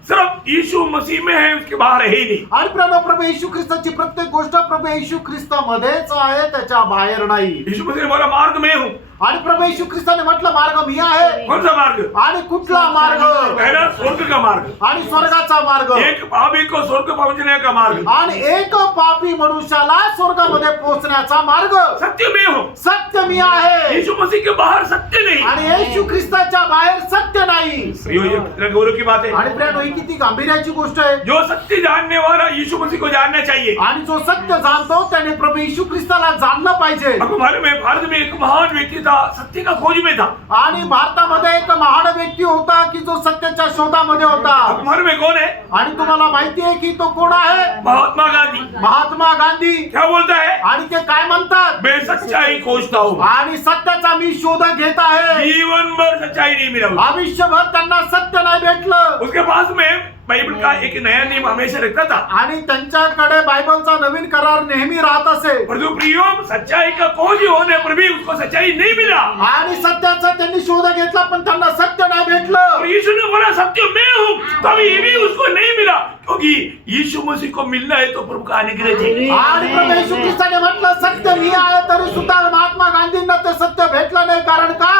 सिर्फ यीशु मसीह में है, उसके बाहर है ही नहीं. आणि प्रभू येशू ख्रिस्ताची प्रत्येक गोष्ट प्रभू येशू ख्रिस्तामध्येच आहे, त्याच्या बाहेर नाही. यीशु मसीह ने बोला, मार्ग मैं हूँ. आणि प्रभू येशू ख्रिस्ताने म्हटलं मार्ग मी आहे कौन सा मार्ग? आणि कुठला मार्ग पहला स्वर्ग का मार्ग, आणि स्वर्गाचा मार्ग एक पापी को स्वर्ग पहुंचने का मार्ग, आणि एक पापी मनुष्याला स्वर्गामध्ये पोहोचण्याचा मार्ग सत्य में हो। सत्य मी आहे यीशु मसीह के बाहर सत्य नहीं। आणि येशू ख्रिस्ताच्या बाहेर सत्य नाही ये कितना गौरव की बात है। आणि प्रियानो, ही किती गांभीर्याची गोष्ट आहे जो सत्य जानने वाला यीशु मसीह को जानना चाहिए। आणि जो सत्य जाणतो त्याने प्रभू येशू ख्रिस्ताला जाणलं पाहिजे आपको मालूम है भारत में एक महान व्यक्ति था, सत्य का खोज में था। आणि भारतामध्ये एक महान व्यक्ती होता की जो सत्याच्या शोधामध्ये होता आपको मालूम है कौन है? आणि तुम्हाला माहिती आहे की तो कोण आहे? महात्मा गांधी। महात्मा गांधी. क्या बोलता है? आणि ते काय म्हणतात? मैं सच्चाई खोजता हूँ, आणि सत्याचा मी शोध घेत आहे. जीवन भर सच्चाई नहीं मिला। आयुष्यभर त्यांना सत्य नाही भेटलं. उसके पास में बाइबल का एक नया नियम हमेशा रखता था। आणि त्यांच्याकडे बायबलचा नवीन करार नेहमी राहत असे. पर जो प्रियो सच्चाई का खोज होने पर भी उसको सच्चाई नहीं मिला। आणि सत्याचा त्यांनी शोध घेतला पण त्यांना सत्य नाही और भेटलं. यीशु ने बोला सत्य मैं हूँ, तब ये भी उसको नहीं मिला, क्योंकि यीशु मसीह को मिलना है तो प्रभु का अनुग्रह चाहिए। आणि प्रभू येशू ख्रिस्ताने म्हटलं सत्य मी आहे, तरी सुद्धा महात्मा गांधींना ते सत्य भेटलं नाही. कारण का?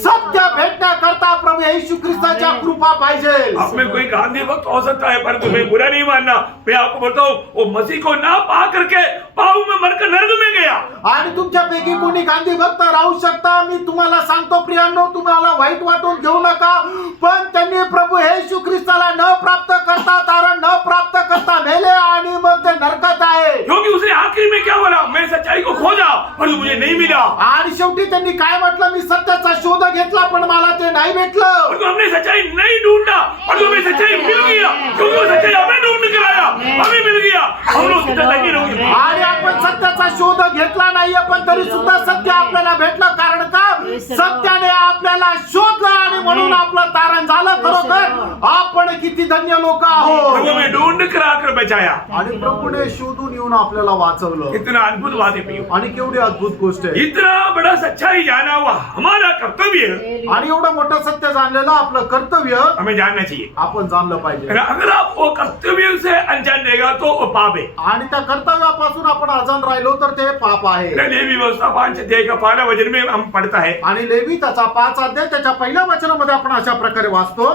सत्य भेटण्याकरता प्रभू येशू ख्रिस्ताच्या कृपा पाहिजे. आप में कोई गांधी भक्त हो सकता है, पर तुम्हें बुरा नहीं मानना। मैं आपको बताता हूँ, वो मसीह को ना पा करके पाप में मरकर नरक में गया। आणि तुमच्यापैकी कोणी गांधी भक्त राहू शकता. मी तुम्हाला सांगतो प्रियांनो, तुम्हाला वाईट वाटून घेऊ नका, पण त्यांनी प्रभू येशू ख्रिस्ताला न प्राप्त करता, तारण न प्राप्त करता मेले आणि मग ते नरकात आहे. क्योंकि उसने आखिरी में क्या बोला? मैं सच्चाई को खोजा पर मुझे नहीं मिला। आणि शेवटी त्यांनी काय म्हटलं? मी सत्याचा शोध घेतला पण मला ते नाही भेटलं. और हमने सच्चाई नहीं ढूंढा, पर हमें सच्चाई मिल गया, क्योंकि वो सच्चाई हमें ढूंढ कर आया, हमें मिल गया। हम लोग कितना धन्य लोग हैं। आणि आपण सत्याचा शोध घेतला नाहीये पण तरी सुद्धा सत्य आपल्याला भेटलं. कारण का? सत्याने आपल्याला शोधलं आणि म्हणून आपलं तारण झालं. खरोखर आपण किती धन्य लोक आहोत. प्रभु हमें ढूंढ कर आकर बचाया। आणि प्रभूने शोधून येऊन आपल्याला वाचवलं. इतना अद्भुत बात है प्रियो, आणि केवढी अद्भुत गोष्ट आहे. इतना बड़ा सच्चाई जाना हुआ हमारा कर्तव्य है। आणि एवढं मोठं सत्य जाणलेलं आपलं कर्तव्य हमें जानना चाहिए। आपण जाणलं पाहिजे. अगर आप वो कर्तव्य से अनजान रहेगा तो वो पाप है। आणि त्या कर्तव्यापासून आपण अजाण राहिलो तर ते पाप आहे. लेवी व्यवस्था 5 अध्याय का 12 वचन में हम पढ़ता है। आणि लेवी त्याचा 5 अध्याय त्याच्या पहिल्या वचनामध्ये आपण अशा प्रकारे वाचतो.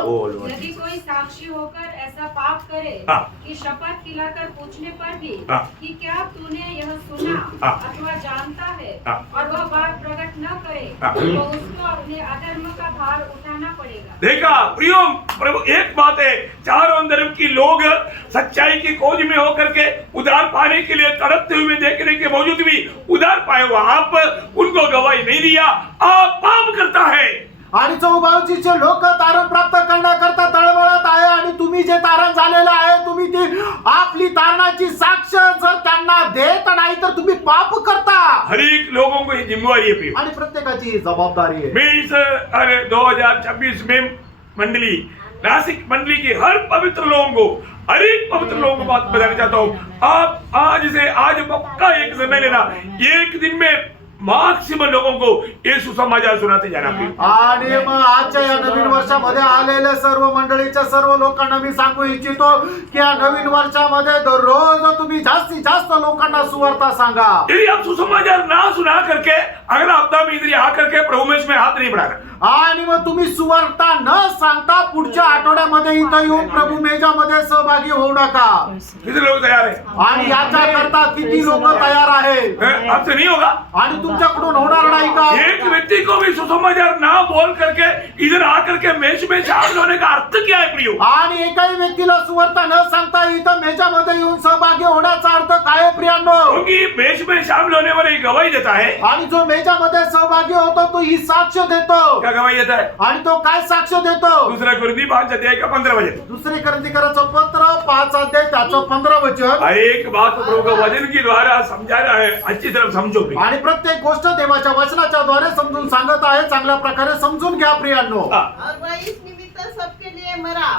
यदि कोई साक्षी होकर ऐसा पाप करे हाँ। कि शपथ खिलाकर पूछने पर भी हाँ। कि क्या तूने यह सुना हाँ। अथवा जानता है हाँ। और वह बात प्रकट न करे हाँ। तो उसको अपने अधर्म का भार उठाना पड़ेगा। देखा प्रियो, प्रभु एक बात है, चारों धर्म की लोग सच्चाई की खोज में होकर के उधार पाने के लिए तड़पते हुए देखने के बावजूद भी उधार पाए हुआ आप उनको गवाही नहीं दिया, आप पाप करता है। आणि चौबाजूचे लोक तारण प्राप्त करण्याकरता तळमळत आहे. आणि तुम्ही जे तारण झालेलं आहे, तुम्ही ती आपली तारणाची साक्ष जर त्यांना देत नाही तर तुम्ही पाप करता. हर एक लोगों को ये जिम्मेवारी है प्रियो। आणि प्रत्येकाची ही जबाबदारी आहे. मैं इस 2026 में मंडली नासिक मंडली की हर पवित्र लोगों को, हर एक पवित्र लोगों को बात बताना चाहता हूँ। आप आज पक्का एक समय लेना, एक दिन में मैक्सिमम लोगों को ये सुसमाचार सुनाते जाना प्रिय। आणि मग आजच्या या नवीन वर्षामध्ये आलेल्या सर्व मंडळीच्या सर्व लोकांना मी सांगू इच्छितो की या नवीन वर्षामध्ये दररोज तुम्ही जास्तीत जास्त लोकांना सुवार्ता सांगा. यदि आप सुसमाचार ना सुना करके अगला हफ्ता में इधर आकर के प्रभु में इसमें हाथ नहीं बढ़ाना, आणि मग तुम्ही सुवार्ता न सांगता पुढच्या आठवड्यामध्ये इथं येऊन प्रभू मेजामध्ये सहभागी होऊ नका. कितने लोग तैयार है? आणि याच्या करता किती लोक तयार आहे? आपसे नहीं होगा। आणि तुमच्याकडून होणार नाही का? एक व्यक्ति को भी सुसमाचार ना बोल करके इधर आकर के मेज में शामिल होने का अर्थ क्या है प्रियो? आणि एकाही व्यक्तीला सुवार्ता न सांगता इथं मेजामध्ये येऊन सहभागी होण्याचा अर्थ काय आहे प्रियांनो? क्योंकि मेज में शामिल होने वाले गवाही देता है। आणि जो मेजामध्ये सहभागी होतो तो ही साक्ष देतो. क्या गवाही देता है? आणि तो काय साक्ष देतो? दूसरा कुरिन्थी 5 अध्याय का 15 वचन। दुसरे करंथीकराचं पत्र 5 अध्याय त्याचं 15 वचन. हर एक बात प्रभु का वचन के द्वारा समझाना है, अच्छी तरह समझो प्रिय। आणि प्रत्येक गोष्ट देवाच्या वचनाच्या द्वारे समजून सांगत आहे. चांगल्या प्रकारे समजून घ्या प्रियांनो. और वह इस निमित्त सबके लिए मरा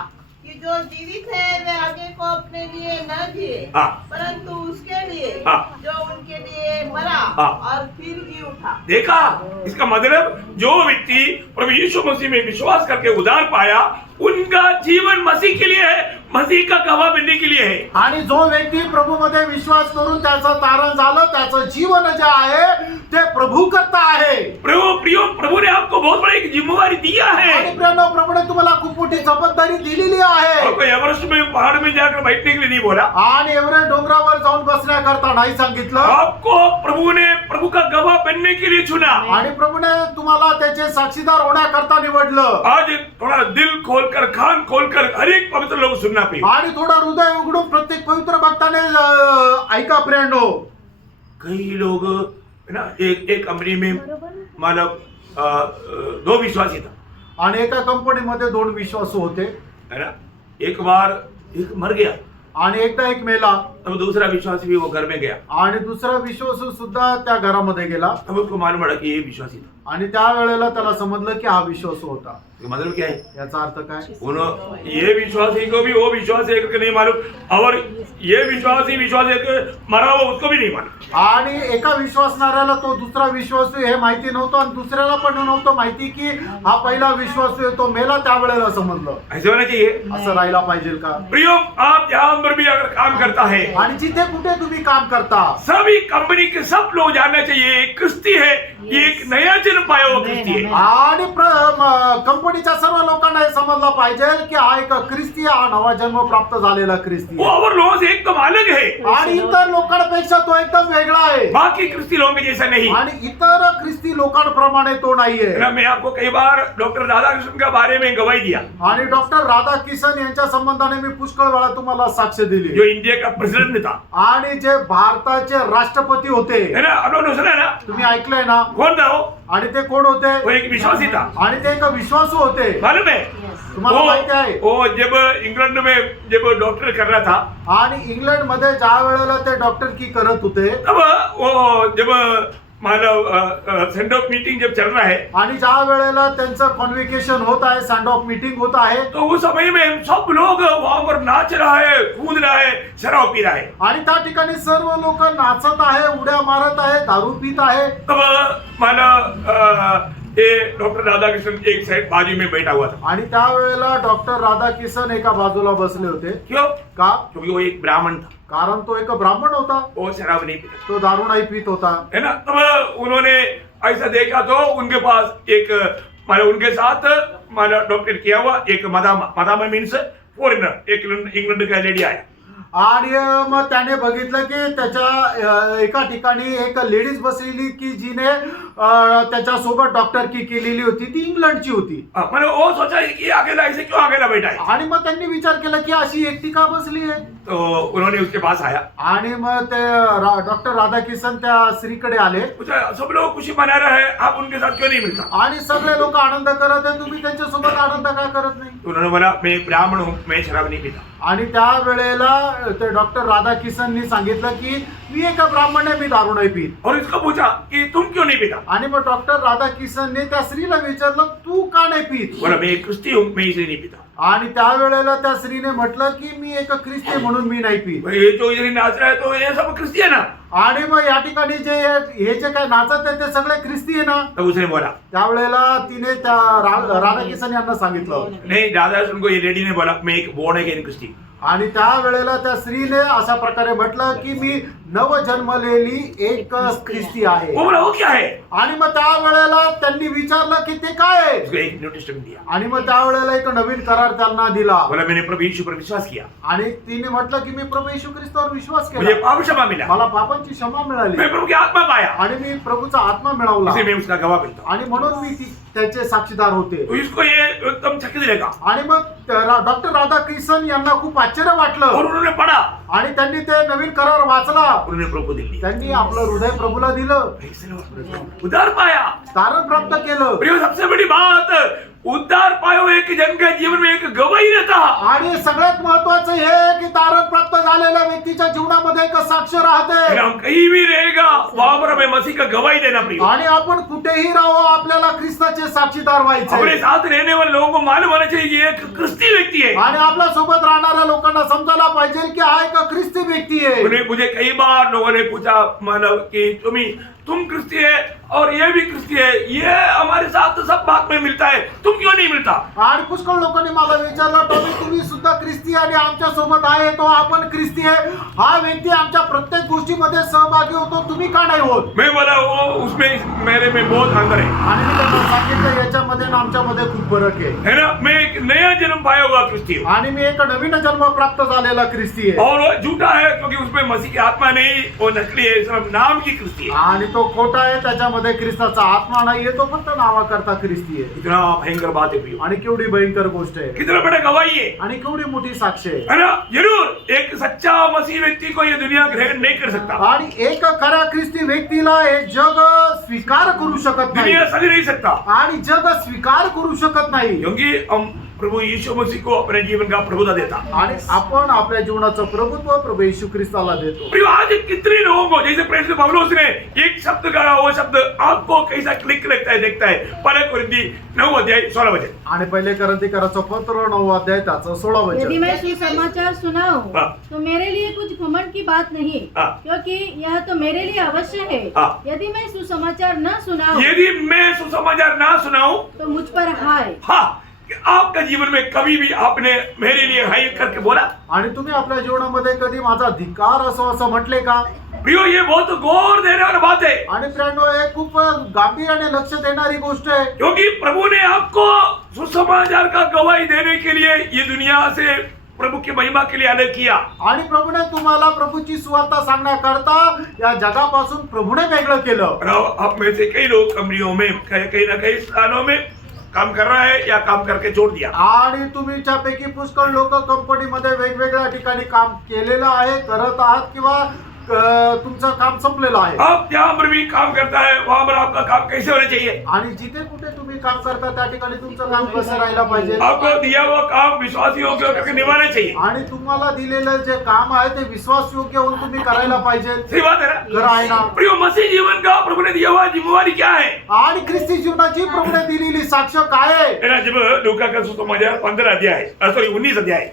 कि जो जीवित है वे आगे को अपने लिए न जिए, हाँ। परंतु उसके लिए हाँ। जो उनके लिए मरा हाँ। और फिर जी उठा। देखा, इसका मतलब जो व्यक्ति प्रभु यीशु मसीह में विश्वास करके उद्धार पाया, उनका जीवन मसीह के लिए है, मसीह का गवाह बनने के लिए है। आणि जो व्यक्ती प्रभू मध्ये विश्वास करून त्याचं तारण झालं, त्याचं जीवन जे आहे ते प्रभू करता आहे. प्रभु ने आपको बहुत बड़ी एक जिम्मेवारी दिया है। आणि प्रियांनो, प्रभूने तुम्हाला खूप मोठी जबाबदारी दिलेली आहे. आपको एवरेस्ट में पहाड़ में जाकर बैठने के लिए नहीं बोला। आणि एवढे डोंगरावर जाऊन बसण्याकरता नाही सांगितलं. आपको प्रभु ने प्रभु का गवाह बनने के लिए चुना। आणि प्रभूने तुम्हाला त्याचे साक्षीदार होण्याकरता निवडलं. आज थोड़ा दिल खोलकर, कान खोलकर हर एक पवित्र लोग सुनना पाहिजे। आणि थोडं हृदय उघडून प्रत्येक पवित्र भक्ताने ऐका प्रियांनो. कई लोग है ना, एक कंपनी में मानव 2 विश्वासी था, आणि एका कंपनीमध्ये 2 विश्वासू होते. है ना। एक बार एक मर गया, आणि एकदा एक मेला, तब दूसरा विश्वासी भी वो घर में गया। आणि दुसरा विश्वासू सुद्धा त्या घरामध्ये गेला. तब उसको मालूम पड़ा कि ये विश्वासी था। आणि त्या वेळेला त्याला समजलं की हा विश्वासू होता. तो मतलब क्या है? याचा अर्थ काय? ये विश्वासी को भी वो विश्वासी एक को नहीं मालूम, और ये विश्वासी एक मरा हुआ उसको भी नहीं मालूम। आणि एका विश्वासणाऱ्याला तो दुसरा विश्वासू हे माहिती नव्हतं, आणि दुसऱ्याला पण नव्हतं माहिती की हा पहिला विश्वासू आहे तो मेला. त्या वेळेला समजलं. ऐसे होना चाहिए। असं राहायला पाहिजे का? प्रियो, आप जहां पर भी अगर काम करता है, आणि जिथे कुठे तुम्ही काम करता, सभी कंपनी के सब लोग जानना चाहिए एक क्रिस्ती है, ये एक नया जन्म पाया हुआ क्रिस्ती है। आणि कंपनीच्या सर्व लोकांना हे समजलं पाहिजे की हा एक ख्रिस्ती, हा नवा जन्म प्राप्त झालेला ख्रिस्ती वो और लोगों से एकदम अलग है, आणि इतर लोकांपेक्षा तो एकदम वेगळा आहे. बाकी क्रिस्ती लोगों के जैसा नहीं। आणि इतर ख्रिस्ती लोकांप्रमाणे तो नाहीये. ना, मैं आपको कई बार डॉक्टर राधाकृष्ण के बारे में गवाही दिया, आणि डॉक्टर राधाकिशन यांच्या संबंधाने मी पुष्कळ वेळा तुम्हाला साक्ष दिली. जो इंडिया का प्रेसिडेंट था, आणि जे भारताचे राष्ट्रपती होते, है ना। आप लोगों ने सुना ना, तुम्ही ऐकलंय ना? कौन था वो? आणि ते कोण होते? वो एक विश्वासी था। आणि ते एक विश्वासू होते. मालूम है? तुम्हाला माहिती आहे? वो जब इंग्लैंड में जब डॉक्टर कर रहा था, आणि इंग्लंड मध्ये ज्या वेळेला ते डॉक्टर की करत होते, तब वो जब मानव सेंड ऑफ मीटिंग जब चल रहा है, आणि ज्या वेळेला त्यांचं कॉन्व्होकेशन होत आहे, सँड ऑफ मीटिंग होत आहे, तो उस समय में सब लोग वहां पर नाच रहा है, कूद रहा है, शराब पी रहा है। आणि त्या ठिकाणी सर्व लोक नाचत आहे, उड्या मारत आहे, दारू पित आहे. तब मानव ये डॉक्टर राधाकृष्ण एक साइड बाजू में बैठा हुआ था। आणि त्या वेळेला डॉक्टर राधाकिशन एका बाजूला बसले होते. क्यों? का? क्योंकि वो एक ब्राह्मण था, कारण तो एक ब्राह्मण होता, वो शराब नहीं पीता, तो दारू नाही पित होता. है ना। तब उन्होंने ऐसा देखा तो उनके पास एक मानो उनके साथ मानो डॉक्टर किया हुआ एक मदामा मीन्स फॉरेनर, एक इंग्लैंड का लेडी आया। आणि मग त्याने बघितलं की त्याच्या एका ठिकाणी एक लेडीज बसलेली की जिने त्याच्या सोबत डॉक्टर की केलेली होती, ती इंग्लंडची होती. मैंने वो सोचा कि अकेला ऐसे क्यों अकेला बैठा है। आणि मग त्यांनी विचार केला की अशी एकटी का बसली आहे. तो उन्होंने उसके पास आया, आणि मग ते डॉक्टर राधाकिशन त्या स्त्रीकडे आले. पूछा सब लोग खुशी मना रहे हैं, आप उनके साथ क्यों नहीं मिलता? आणि सगळे लोक आनंद करत आहे, तुम्ही त्यांच्यासोबत आनंद का करत नाही? तो उन्होंने बोला मैं एक ब्राह्मण हूँ, मैं शराब नहीं पीता। आणि त्या वेळेला ते डॉक्टर राधाकिशननी सांगितलं की मी एका ब्राह्मण आहे, मी दारू नाही पीत. और इसको पूछा कि तुम क्यों नहीं पीता? आणि मग डॉक्टर राधाकिशनने त्या स्त्रीला विचारलं तू का नाही पीत? बोला मैं एक क्रिस्ती हूँ, मैं इसलिए नहीं पीता। आणि त्या वेळेला त्या स्त्रीने म्हटलं की मी एक ख्रिस्ती म्हणून मी नाही पीत. भाई ये जो इधर नाच रहा है तो ये सब क्रिस्ती है ना। आणि मग या ठिकाणी जे हे जे काय नाचत आहे ते सगळे ख्रिस्ती आहे ना. तब उसने बोला त्यावेळेला तिने त्या राधाकिशन यांना सांगितलं. नहीं, राधाकृष्ण को ये लेडी ने बोला मैं एक बोर्न अगेन क्रिस्ती। आणि त्या वेळेला त्या स्त्रीने अशा प्रकारे म्हटलं की मी नव जन्मलेली एक ख्रिस्ती आहे. वो बोला वो क्या है? आणि मग त्या वेळेला त्यांनी विचारलं की ते काय आहे. उसको एक न्यू टेस्टामेंट दिया। आणि मग त्या वेळेला एक नवीन करार त्यांना दिला. बोला मैंने प्रभु यीशु पर विश्वास किया, आणि तिने म्हटलं की मी प्रभू येशू ख्रिस्तावर विश्वास मुझे केला, पाप क्षमा मिला, मला पापांची क्षमा मिळाली, मैं प्रभु की आत्मा पाया, आणि मी प्रभूचा आत्मा मिळवला, इसे मैं उसका गवाह बनता हूँ। आणि म्हणून मी त्याचे साक्षीदार होते. तो इसको ये एकदम चकित लगा आणि मग डॉक्टर राधाकिशन यांना खूप आश्चर्य और वाटलं. उन्होंने पढ़ा, आणि त्यांनी ते नवीन करार वाचला. उन्होंने प्रभु को दिल दिया, त्यांनी आपलं हृदय प्रभूला दिलं, उद्धार पाया। तारण प्राप्त केलं. प्रिय, सबसे बड़ी बात, उद्धार पायो एक जन के जीवन में एक गवाही रहता। आणि सगळ्यात महत्वाचं हे आहे की तारण प्राप्त झालेल्या व्यक्तीच्या जीवनामध्ये एक साक्ष राहते. हम कहीं भी रहेगा वहां पर हमें मसीह का गवाही देना प्रिय। आणि आपण कुठेही राहू आपल्याला ख्रिस्ताचे साक्षीदार अपने व्हायचे. साथ रहने वाले लोगों को मालूम होना चाहिए कि ये एक क्रिस्ती व्यक्ति है। आणि आपल्या सोबत राहणाऱ्या लोकांना समजायला पाहिजे की हा एक ख्रिस्ती व्यक्ती आहे. मुझे कई बार लोगों ने पूछा मानव कि तुम क्रिस्ती है, और ये भी ख्रिस्ती है, ये हमारे साथ तो सब बात में मिलता है, तुम क्यों नहीं मिलता? आणि पुष्कळ लोकांनी मला विचारलं टॉमी तुम्ही सुद्धा ख्रिस्ती आणि आमच्या सोबत आहे तो आपण ख्रिस्ती आहे हा व्यक्ती आमच्या प्रत्येक गोष्टीमध्ये सहभागी होतो तुम्ही का नाही होत मैं बोला वो उसमें मेरे में बहुत अंतर है आणि मी त्यांना सांगितलं याच्यामध्ये आणि आमच्यामध्ये खूप फरक आहे है ना? मैं एक नया जन्म पाया हुआ ख्रिस्ती हूँ आणि मी एक नवीन जन्म प्राप्त झालेला ख्रिस्ती आहे और वो झूठा है क्योंकि उसमें मसीह की आत्मा नहीं, वो नकली है, सिर्फ नाम की ख्रिस्ती है। आणि तो खोटा आहे त्याच्यामध्ये ख्रिस्ताचा आत्मा नाहीये तो फक्त नावाकरता ख्रिस्ती आहे कितना भयंकर बात है प्रियो, आणि केवढी भयंकर गोष्ट आहे कितना बड़ा गवाही है आणि केवढी मोठी साक्ष आहे है ना? जरूर एक सच्चा मसीह व्यक्ति को ये दुनिया ग्रहण नहीं कर सकता, आणि एक खरा ख्रिस्ती व्यक्तीला हे जग स्वीकार करू शकत नाही दुनिया सही नहीं सकता, आणि जग स्वीकार करू शकत नाही क्योंकि हम प्रभु यीशु मसीह को अपने जीवन का प्रभुता देता। आणि आपण आपल्या जीवनाचं प्रभुत्व प्रभु येशू ख्रिस्ताला देतो प्रियो, आज कितने लोगों को जैसे प्रेरित पौलुस ने एक शब्द कहा, वो शब्द आपको कैसा क्लिक लगता है देखता है। पहले कुरिन्थी 9:16 आणि पहिले करंथीकराचं पत्र 9 अध्याय त्याचं 16 यदि वचन मैं सुसमाचार सुनाऊं हाँ। तो मेरे लिए कुछ घमंड की बात नहीं, हाँ। क्योंकि यह तो मेरे लिए अवश्य है। हाँ। यदि मैं सुसमाचार न सुनाऊं यदि मैं सुसमाचार ना सुनाऊं, तो मुझ पर हाय। हाँ, आपका जीवन में कभी भी आपने मेरे लिए हाय करके बोला? आणि तुम्ही आपल्या जीवनामध्ये कधी माझा धिक्कार असं म्हटले का प्रियो, ये बहुत गौर देने वाली बात है, आणि फ्रेंडो हे खूप गांभीर्याने लक्ष देणारी गोष्ट आहे क्योंकि प्रभु ने आपको सुसमाचार का गवाही देने के लिए ये दुनिया से प्रभु की महिमा के लिए अलग किया। आणि प्रभूने तुम्हाला प्रभूची सुवार्ता सांगण्याकरता या जगापासून प्रभूने वेगळं केलं और आप में से कई लोग कमरियों में कहीं ना कहीं स्थानों में काम कर रहा है या काम करके छोड़ दिया। आणि तुम्हीच्यापैकी पुष्कळ लोक कंपनीमध्ये वेगवेगळ्या ठिकाणी काम केलेलं आहे करत आहात किंवा तुमचं काम संपलेलं आहे आप जहाँ पर भी काम करता है वहां पर आपका काम कैसे होना चाहिए? आणि जिथे कुठे तुम्ही काम करता त्या ठिकाणी तुमचं काम कसं राहायला पाहिजे आपको दिया हुआ काम विश्वासी योग्य करके निभाना चाहिए। आणि तुम्हाला दिलेलं जे काम आहे ते विश्वास योग्य होऊन तुम्ही करायला पाहिजे सही बात है ना? खरं आहे ना प्रियो, मसीह जीवन का प्रभु ने दिया हुआ जिम्मेवारी क्या है? आणि ख्रिस्ती जीवनाची प्रभूने दिलेली साक्ष काय आहे मेरा जब लूका का सुसमाचार 15 अध्याय, सॉरी 19 अध्याय,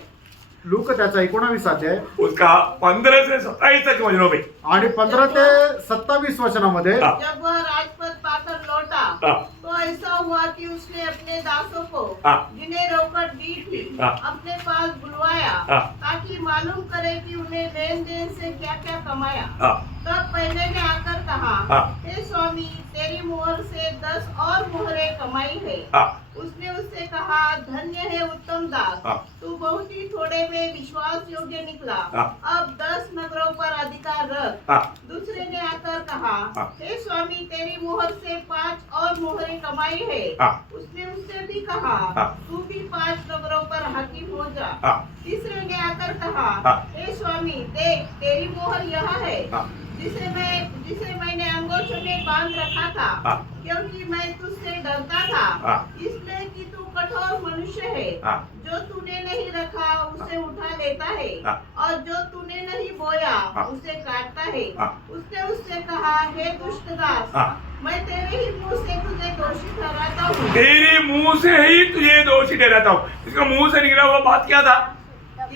लूक त्याचा 19 अध्याय उसका 15 से 27 तक वचनों में, आणि 15 ते 27 वचनामध्ये हाँ। जब वह राजपद पाकर लौटा हाँ। तो ऐसा हुआ कि उसने अपने दासों को हाँ। जिन्हें रोकड़ दी थी हाँ। अपने पास बुलवाया हाँ। ताकि मालूम करे कि उन्हें लेन देन से क्या क्या कमाया। हाँ। तब पहले ने आकर कहा, हाँ। हे स्वामी, तेरी मोहर से 10 और मोहरें कमाई है। हाँ। उसने उससे कहा, धन्य है उत्तम दास, हाँ। तू बहुत ही थोड़े में विश्वास योग्य निकला, हाँ। अब 10 नगरों पर अधिकार रख। हाँ। दूसरे ने आकर कहा, हाँ। हे स्वामी, तेरी मोहर से 5 और मोहरें कमाई है। हाँ। उसने उससे भी कहा, हाँ। तू भी 5 नगरों पर हाकिम हो जा। हाँ। तीसरे ने आकर कहा, हाँ। हे स्वामी, देख तेरी मोहर यहाँ है, हाँ। जिसे मैंने अंगूठे में बांध रखा था, हाँ। क्योंकि मैं तुझसे डरता था, हाँ। इसलिए कि तू कठोर मनुष्य है। हाँ। जो तूने नहीं रखा उसे उठा लेता है, हाँ। और जो तूने नहीं बोया हाँ। उसे काटता है। हाँ। उसने उससे कहा, हे दुष्ट दास, हाँ। मैं तेरे ही मुंह से तुझे दोषी ठहराता हूँ तेरे मुंह से ही तुझे दोषी ठहराता हूँ। इसका मुंह से निकला हुआ बात क्या था? कि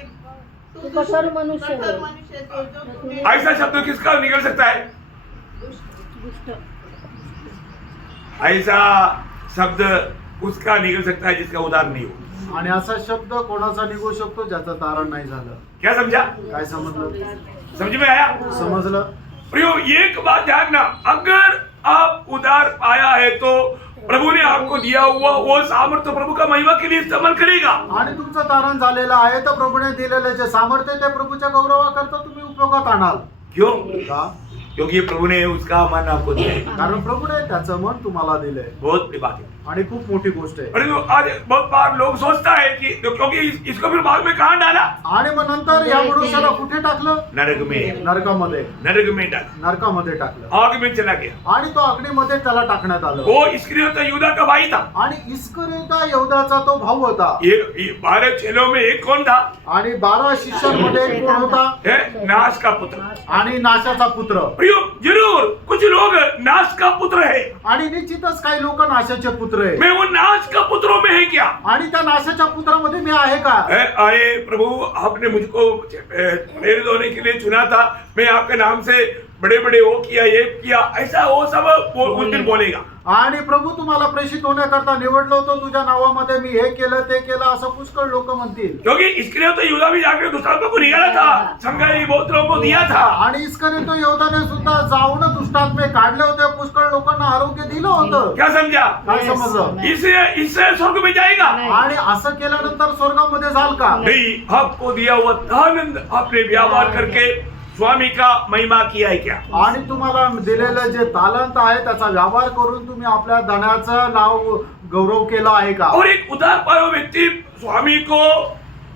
तू कठोर मनुष्य है। कठोर मनुष्य तो जो तूने ऐसा शब्द किसका निकल सकता है? दुष्ट। ऐसा शब्द उसका निकल सकता है जिसका उदाहरण नहीं हो। आणि असा शब्द कोणाचा निघू शकतो ज्याचं तारण नाही झालं क्या समझा? काय समजलं समझ में आया? समजलं प्रियो, एक बात ध्यान, अगर आप उदार पाया है तो प्रभु ने आपको दिया हुआ वो सामर्थ्य प्रभु का महिमा के लिए इस्तेमाल करेगा। आणि तुमचं तारण झालेलं आहे तर प्रभूने दिलेले जे सामर्थ्य ते प्रभूच्या गौरवाकरता तुम्ही उपयोगात आणाल क्यों? का क्योंकि प्रभु ने उसका मन आपको दिया है। कारण प्रभूने त्याचं मन तुम्हाला दिलंय बहुत बड़ी बात है। आणि खूप मोठी गोष्ट आहे परंतु आज बहुत बार लोग सोचता है कि क्योंकि इसको फिर बाद में कहाँ डाला? आणि मग नंतर या मनुष्याला कुठे टाकलं नरक में। नरकामध्ये नरक में डाला, नरकामध्ये टाकलं आग में चला गया। आणि तो अग्नीमध्ये त्याला टाकण्यात आलं वो इस्करियोत यूदा का भाई था। आणि इस्करियोता यहूदाचा तो भाऊ होता ये 12 चेलों में एक कौन था? आणि 12 शिष्यांमध्ये एक कोण होता है नाश का पुत्र। आणि नाशाचा पुत्र प्रियो, जरूर कुछ लोग नाश का पुत्र है। आणि निश्चितच काही लोक नाशाचे पुत्र आहे मैं वो नाश का पुत्रों में है क्या? आणि त्या नाशाच्या पुत्रामध्ये मी आहे का अरे प्रभु, आपने मुझको प्रेरित होने के लिए चुना था। मैं आपके नाम से बड़े बड़े वो किया, ये किया, ऐसा वो सब उस दिन बोलेगा. आणि प्रभू तुम्हाला प्रेषित होण्याकरता निवडलं होतं, तुझ्या नावामध्ये मी हे केलं ते केलं असं पुष्कळ लोक म्हणतील. क्योंकि इसके लिए तो यहूदा भी जाकर दुष्टात्मा को निकाला था, संघाई बहुत लोगों को दिया था. आणि इस्करियोत योद्धाने सुद्धा जाऊन दुष्टात्मे काढले होते, पुष्कळ लोकांना आरोग्य दिलं होतं. क्या समझा? काय समजलं? इससे स्वर्ग में जाएगा. आणि असं केल्यानंतर स्वर्गामध्ये जाल का? नहीं, आपको दिया हुआ धन आपने व्यवहार करके स्वामी का महिमा किया है क्या? आणि तुम्हाला दिलेलं जे तालंत आहे त्याचा व्यवहार करून तुम्ही आपल्या धनाचं नाव गौरव केला आहे का? और एक उदार पायो व्यक्ति स्वामी को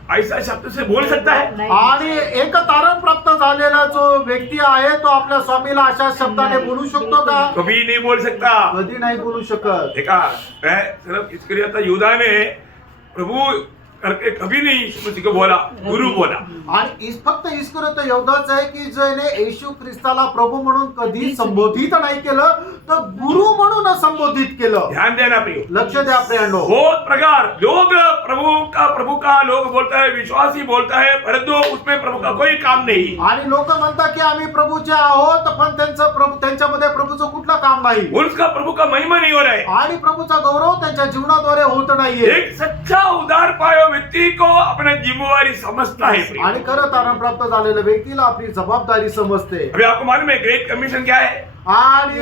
ऐसा शब्द से बोल सकता है? आणि एक तारण प्राप्त झालेला जो व्यक्ती आहे तो आपल्या स्वामीला अशा शब्दाने बोलू शकतो का? कभी नहीं बोल सकता. कधी नाही बोलू शकत. देखा, मैं सिर्फ इसके था यहूदा ने प्रभु करके कभी नहीं यीशु को बोला, गुरु बोला. आणि फक्त इस्करियोत योद्धाच आहे की ज्याने येशू ख्रिस्ताला प्रभु म्हणून कधी संबोधित नाही केलं, तर गुरु म्हणून संबोधित केलं. ध्यान देना प्रियो. लक्ष द्या प्रियांनो. बहुत प्रकार लोग प्रभु का लोग बोलता है, विश्वासी बोलता है, परंतु उसमें प्रभु का कोई काम नहीं. आणि लोक म्हणतात की आम्ही प्रभूचे आहोत, पण त्यांच्यामध्ये प्रभूचं कुठलं काम नाही. उसका प्रभु का महिमा नहीं हो रहा है. आणि प्रभूचा गौरव त्यांच्या जीवनाद्वारे होत नाहीये. एक सच्चा उदार पायो व्यक्ति को अपना जिम्मेवारी समझता है. आणि खरं तारण प्राप्त झालेल्या व्यक्तीला आपली जबाबदारी समजते. अभी आपको मालूम है ग्रेट कमीशन क्या है? आणि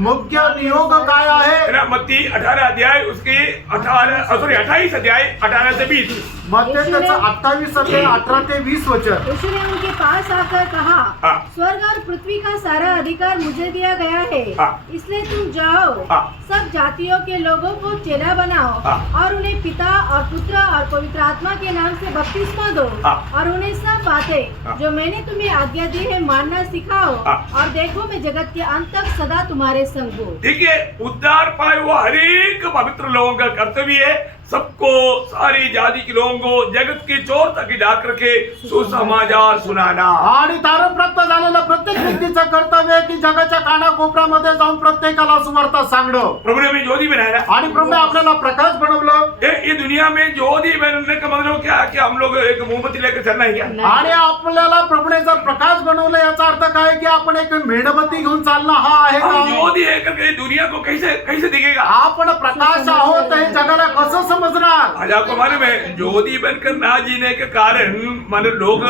मुख्य नियोग काय आहे? मत्ती 18 अध्याय उसके 28 अध्याय 18 से 20. मत्ती त्याचा 28 अध्याय 18 ते 20 वचन. यीशु ने उनके पास आकर कहा, हाँ। स्वर्ग और पृथ्वी का सारा अधिकार मुझे दिया गया है, हाँ। इसलिए तुम जाओ, हाँ। सब जातियों के लोगों को चेला बनाओ, हाँ। और उन्हें पिता और पुत्र और पवित्र आत्मा के नाम से बपतिस्मा दो, हाँ। और उन्हें सब बातें हाँ। जो मैंने तुम्हें आज्ञा दी है मानना सिखाओ, हाँ। और देखो मैं जगत के अंत तक सदा तुम्हारे संग हूँ. देखिए, उद्धार पाए हुआ हर एक पवित्र लोगों का कर्तव्य है सबको, सारी जाति के लोगों को जगत के चोर तक जाकर के सुसमाचार सुनाना. आणि तारण प्राप्त झालेल्या प्रत्येक व्यक्तीचं कर्तव्य आहे की जगाच्या कानाकोपऱ्यामध्ये जाऊन प्रत्येकाला सुवार्ता सांगणं. प्रभु ने हमें ज्योति बनाया ना. आणि प्रभूने आपल्याला प्रकाश बनवलं. ये दुनिया में ज्योति बनने का मतलब क्या कि हम लोग एक मोमबत्ती लेकर चलना है क्या? आणि आपल्याला प्रभूने जर प्रकाश बनवलं याचा अर्थ काय की आपण एक मेणबत्ती घेऊन चालणं हा आहे हम का? ज्योति है करके दुनिया को कैसे कैसे दिखेगा? आपण प्रकाश आहोत हे जगाला कसं समजणार? आज आपको मालूम है ज्योति बनकर ना जीने के कारण मानो लोग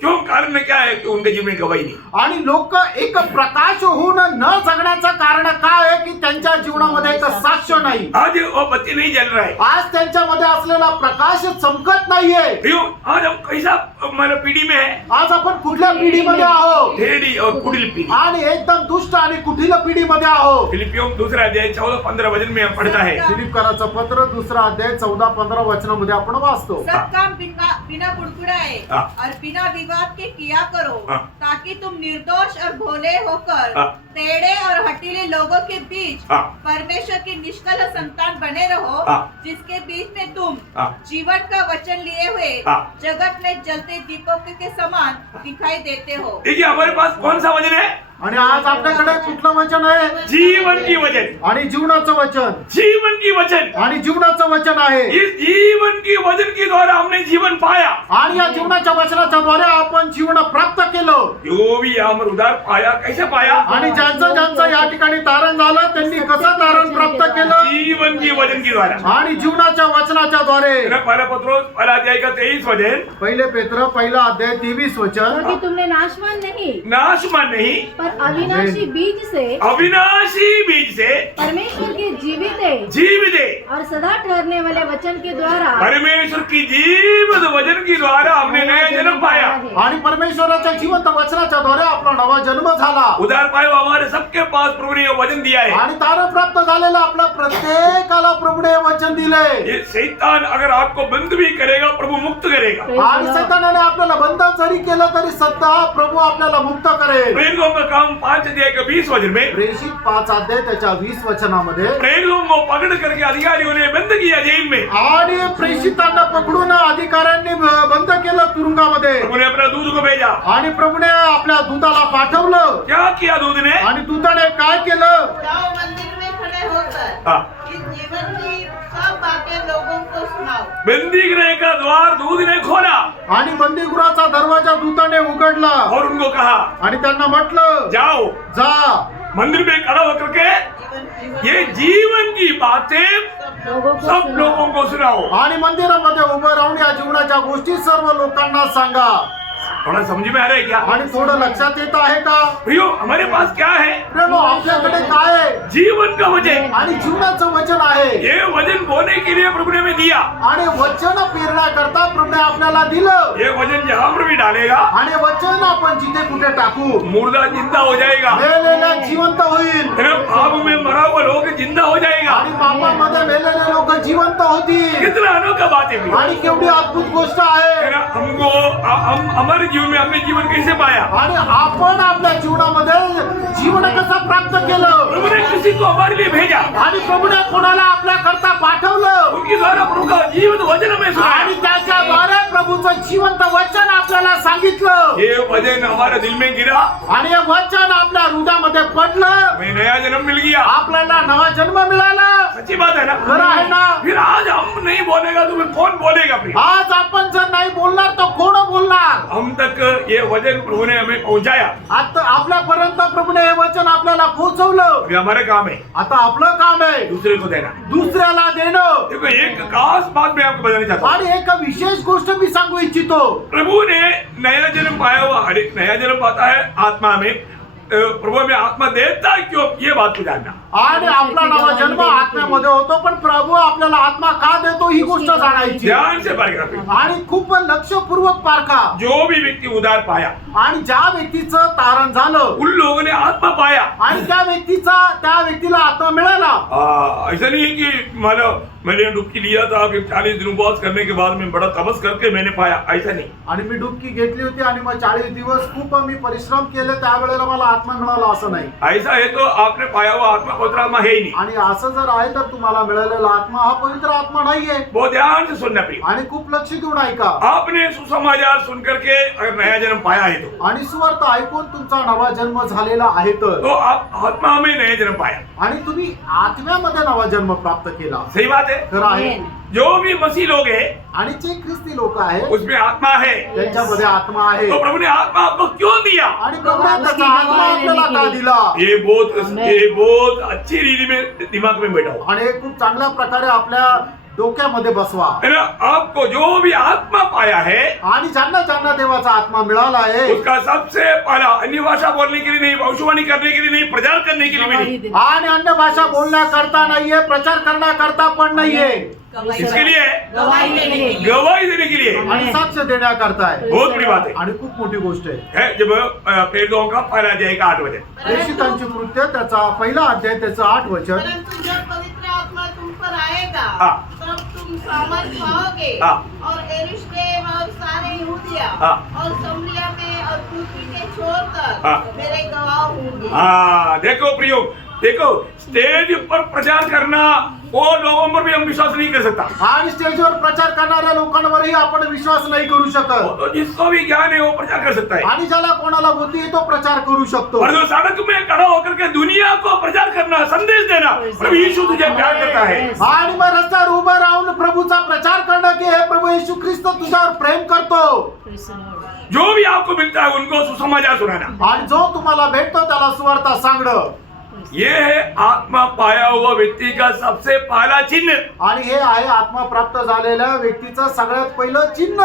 क्यों कारण क्या है कि उनके जीवन में गवाही नहीं. आणि लोक एक प्रकाश होऊन न जगण्याचं कारण काय आहे की त्यांच्या जीवनामध्ये एक साक्ष नाही. आज वो बत्ती नहीं जल रहा है. आज त्यांच्यामध्ये असलेला प्रकाश चमकत नाहीये. क्यों? आज हम कैसा मानो पीढ़ी में है? आज आपण कुठल्या पिढीमध्ये आहोत? टेढ़ी और कुटिल पीढ़ी. आणि एकदम दुष्ट आणि कुठील पिढीमध्ये आहोत. फिलिपियों दूसरा अध्याय 14-15 वचन में हम पढ़ता है. फिलिपकराचं पत्र 2 अध्याय 14-15 वचनामध्ये आपण वाचतो. सब काम बिना बुड़बुड़ाए हाँ। और बिना विवाद के किया करो, हाँ। ताकि तुम निर्दोष और भोले होकर हाँ। टेढ़े और हठीले लोगों के बीच हाँ। परमेश्वर की निष्कल संतान बने रहो, हाँ। जिसके बीच में तुम हाँ। जीवन का वचन लिए हुए हाँ। जगत में जलते दीपक के समान दिखाई देते हो. देखिए, हमारे पास कौन सा वचन है? आणि आज आपल्याकडे कुठलं वचन आहे? जीवन की वचन. आणि जीवनाचं वचन. जीवन की वचन. आणि जीवनाचं वचन आहे. इस जीवन की वचन के द्वारा हमने जीवन पाया. आणि या जीवनाच्या वचनाच्या द्वारे आपण जीवन प्राप्त केलं. जो भी यहाँ पर उधार पाया, कैसे पाया? आणि ज्यांचं ज्यांचं या ठिकाणी तारण झालं त्यांनी कसं तारण प्राप्त केलं? जीवन की वचन के द्वारा. आणि जीवनाच्या वचनाच्या द्वारे. पहला पत्रोस पहला अध्याय का 23 वचन. पहिले पेत्र पहिला अध्याय 23 वचन. क्योंकि तुमने नाशवान नहीं नाशवान नहीं पर अविनाशी बीज से, अविनाशी बीज से परमेश्वर के जीवित है जीवित है और सदा ठहरने वाले वचन के द्वारा परमेश्वर की जीवित वचन के द्वारा हमने नया जन्म पाया. आणि परमेश्वराच्या जिवंत वचनाच्या द्वारे आपला नवा जन्म झाला. उधार पायो हमारे सबके पास प्रभु ने ये वचन दिया है. आणि तारण प्राप्त झालेला आपला प्रत्येकाला प्रभूने वचन दिले. ये शैतान अगर आपको बंद भी करेगा, प्रभु मुक्त करेगा. आणि सैतानाने आपल्याला बंद जरी केलं तरी सध्या प्रभू आपल्याला मुक्त करेल. प्रेरितों का काम 5 अध्याय का 20 वचन में. प्रेषित 5 अध्याय त्याच्या 20 वचनामध्ये. प्रेरितों को पकड़ करके अधिकारियों ने बंद किया जेल में. आणि प्रेषितांना पकडून अधिकाऱ्यांनी बंद केलं तुरुंगामध्ये. प्रभु ने अपना दूध को भेजा. आणि प्रभूने आपल्या दूताला पाठवलं. क्या किया दूध ने? आणि दूताने काय केलं? जाओ मंदिर में खड़े होकर हाँ. इस जीवन की सब बातें लोगों को सुनाओ. बंदी गृह का द्वार दूध ने खोला. आणि बंदीगृहाचा दरवाजा दूताने उघडला और उनको कहा आणि त्यांना म्हटलं जाओ जा मंदिर में खड़ा होकर के ये जीवन की बातें लोगों को सब सुनाओ। लोगों को सुनाओ। आणि मंदिरामध्ये उभं राहून या जीवनाच्या गोष्टी सर्व लोकांना सांगा थोड़ा समझ में आ रहा है क्या? आणि थोडं लक्षात येत आहे का प्रियो हमारे पास क्या है? प्रेम आपल्याकडे काय आहे जीवन का वचन। आणि जीवनाचं वचन आहे ये वचन बोने के लिए प्रभु ने हमें दिया। आणि वचन पेरण्याकरता प्रभूने आपल्याला दिलं ये वचन जहाँ पर भी डालेगा आणि वचन आपण जिथे कुठे टाकू मुर्दा जिंदा हो जाएगा, मेलेला जिवंत होईल तेरा पाप में मरा हुआ लोग जिंदा हो जाएगा। आणि पापामध्ये मेलेले लोक जिवंत होतील कितना अनोखा बात है प्रियो। आणि केवढी अद्भुत गोष्ट आहे तेरा हमको हम हमारे जीवन में हमने जीवन कैसे पाया? आणि आपण आपल्या जीवनामध्ये जीवन कसं प्राप्त केलं प्रभु ने किसी को हमारे लिए भेजा, आणि प्रभूने कोणाला आपल्या करता पाठवलं उनके द्वारा प्रभु का जीवन वचन हमें आणि सुनाया। त्याच्याद्वारे प्रभूचं जिवंत वचन आपल्याला सांगितलं ये वचन हमारे दिल में गिरा, आणि हे वचन आपल्या हृदयामध्ये पडलं हमें नया जन्म मिल गया। आपल्याला नवा जन्म मिळाला सच्ची बात है ना? खरं आहे ना फिर आज हम नहीं बोलेगा तो फिर कौन बोलेगा प्रिय? आज आपण जर नाही बोलणार तर कोण बोलणार हम तक ये वचन प्रभु ने हमें पहुंचाया। आता आपल्यापर्यंत प्रभूने हे वचन आपल्याला पोहोचवलं अभी हमारे काम है आता आपलं काम आहे दूसरे को देना। दुसऱ्याला देणं देखो एक खास बात मैं आपको बताना चाहता हूँ। आणि एक विशेष गोष्ट मी सांगू इच्छितो प्रभु ने नया जन्म पाया हुआ, हर एक नया जन्म पाता है आत्मा में। प्रभु में आत्मा देता है क्यों, ये बात को जानना। आणि आपला नवा जन्म आत्म्यामध्ये होतो पण प्रभू आपल्याला आत्मा का देतो ही गोष्ट जाणायची ध्यान से पारेगा। आणि खूप लक्षपूर्वक पारखा जो भी व्यक्ति उदार पाया, आणि ज्या व्यक्तीचं तारण झालं उन लोगों ने आत्मा पाया। आणि त्या व्यक्तीला आत्मा मिळाला ऐसा नहीं है कि मैंने डुबकी लिया था कि 40 दिन उपवास करने के बाद में बड़ा तपस करके मैंने पाया, ऐसा नहीं। आणि मी डुबकी घेतली होती आणि मग 40 दिवस खूप मी परिश्रम केले त्यावेळेला मला आत्मा मिळाला असं नाही ऐसा है तो आपने पाया हुआ आत्मा पवित्र आत्मा है ही नहीं। आणि असं जर आहे तर तुम्हाला मिळालेला आत्मा हा पवित्र आत्मा नाहीये बहुत ध्यान से सुनना प्रिय। आणि खूप लक्ष देऊन ऐका आपने सुसमाचार सुन करके अगर नया जन्म पाया है आणि सुवार्थ ऐकून तुमचा नवा जन्म झालेला आहे तो आप आत्मा में नया जन्म पाया। आणि तुम्ही आत्म्यामध्ये नवा जन्म प्राप्त केला सही बात है। खरं आहे जो भी मसीह लोग हैं आणि जे ख्रिस्ती लोक आहेत उसमें आत्मा है, त्यांच्यामध्ये आत्मा आहे तो प्रभु ने आत्मा आपको क्यों दिया? आणि प्रभूने त्याचा आत्मा आपल्याला का दिला ये बहुत अच्छी रीति में दिमाग में बैठा हुआ आणि हे खूप चांगल्या प्रकारे आपल्या डोक्यामध्ये बसवा है ना। आपको जो भी आत्मा पाया है आणि ज्यांना ज्यांना देवाचा आत्मा मिळाला आहे उसका सबसे पहला अन्य भाषा बोलने के लिए नहीं, भविष्यवाणी करने के लिए नहीं, प्रचार करने के लिए भी नहीं। आणि अन्य भाषा बोलण्याकरता नाहीये प्रचार करण्याकरता पण नाहीये इसके लिए गवाही देने के लिए। गवाही देने के लिए। आणि साक्ष देण्याकरता आहे बहुत बड़ी बात है। आणि खूप मोठी गोष्ट आहे है जब प्रेरितों का पहला अध्याय का 8 वचन। प्रेषितांची कृत्य त्याचा पहिला अध्याय त्याचं 8 वचन परंतु जब पवित्र आत्मा तुम पर आएगा हाँ। तब तुम सामर्थ पाओगे हाँ। और यरूशलेम और सारे यहूदिया हाँ। और समरिया में और पृथ्वी के छोर तक हाँ। मेरे गवाह होंगे। हाँ देखो प्रियो, देखो स्टेज पर प्रचार करना वो लोगों पर भी हम विश्वास नहीं कर सकता। आणि स्टेजवर प्रचार करणाऱ्या लोकांवरही आपण विश्वास नाही करू वो शकत तो जिसको भी ज्ञान है वो प्रचार कर सकता है। आणि ज्याला कोणाला बुद्धी आहे तो प्रचार करू शकतो और जो सड़क में खड़ा होकर के दुनिया को प्रचार करना, संदेश देना, प्रभु यीशु तुझे प्यार करता है। आणि मग रस्त्यावर उभं राहून प्रभूचा प्रचार करणं की हे प्रभू येशू ख्रिस्त तुझ्यावर प्रेम करतो जो भी आपको मिलता है उनको सुसमाचार सुनाना, आणि जो तुम्हाला भेटतो त्याला सुवार्ता सांगणं ये है आत्मा पाया हुआ व्यक्ति का सबसे पहला चिन्ह। आणि हे आहे आत्मा प्राप्त झालेल्या व्यक्तीचं सगळ्यात पहिलं चिन्ह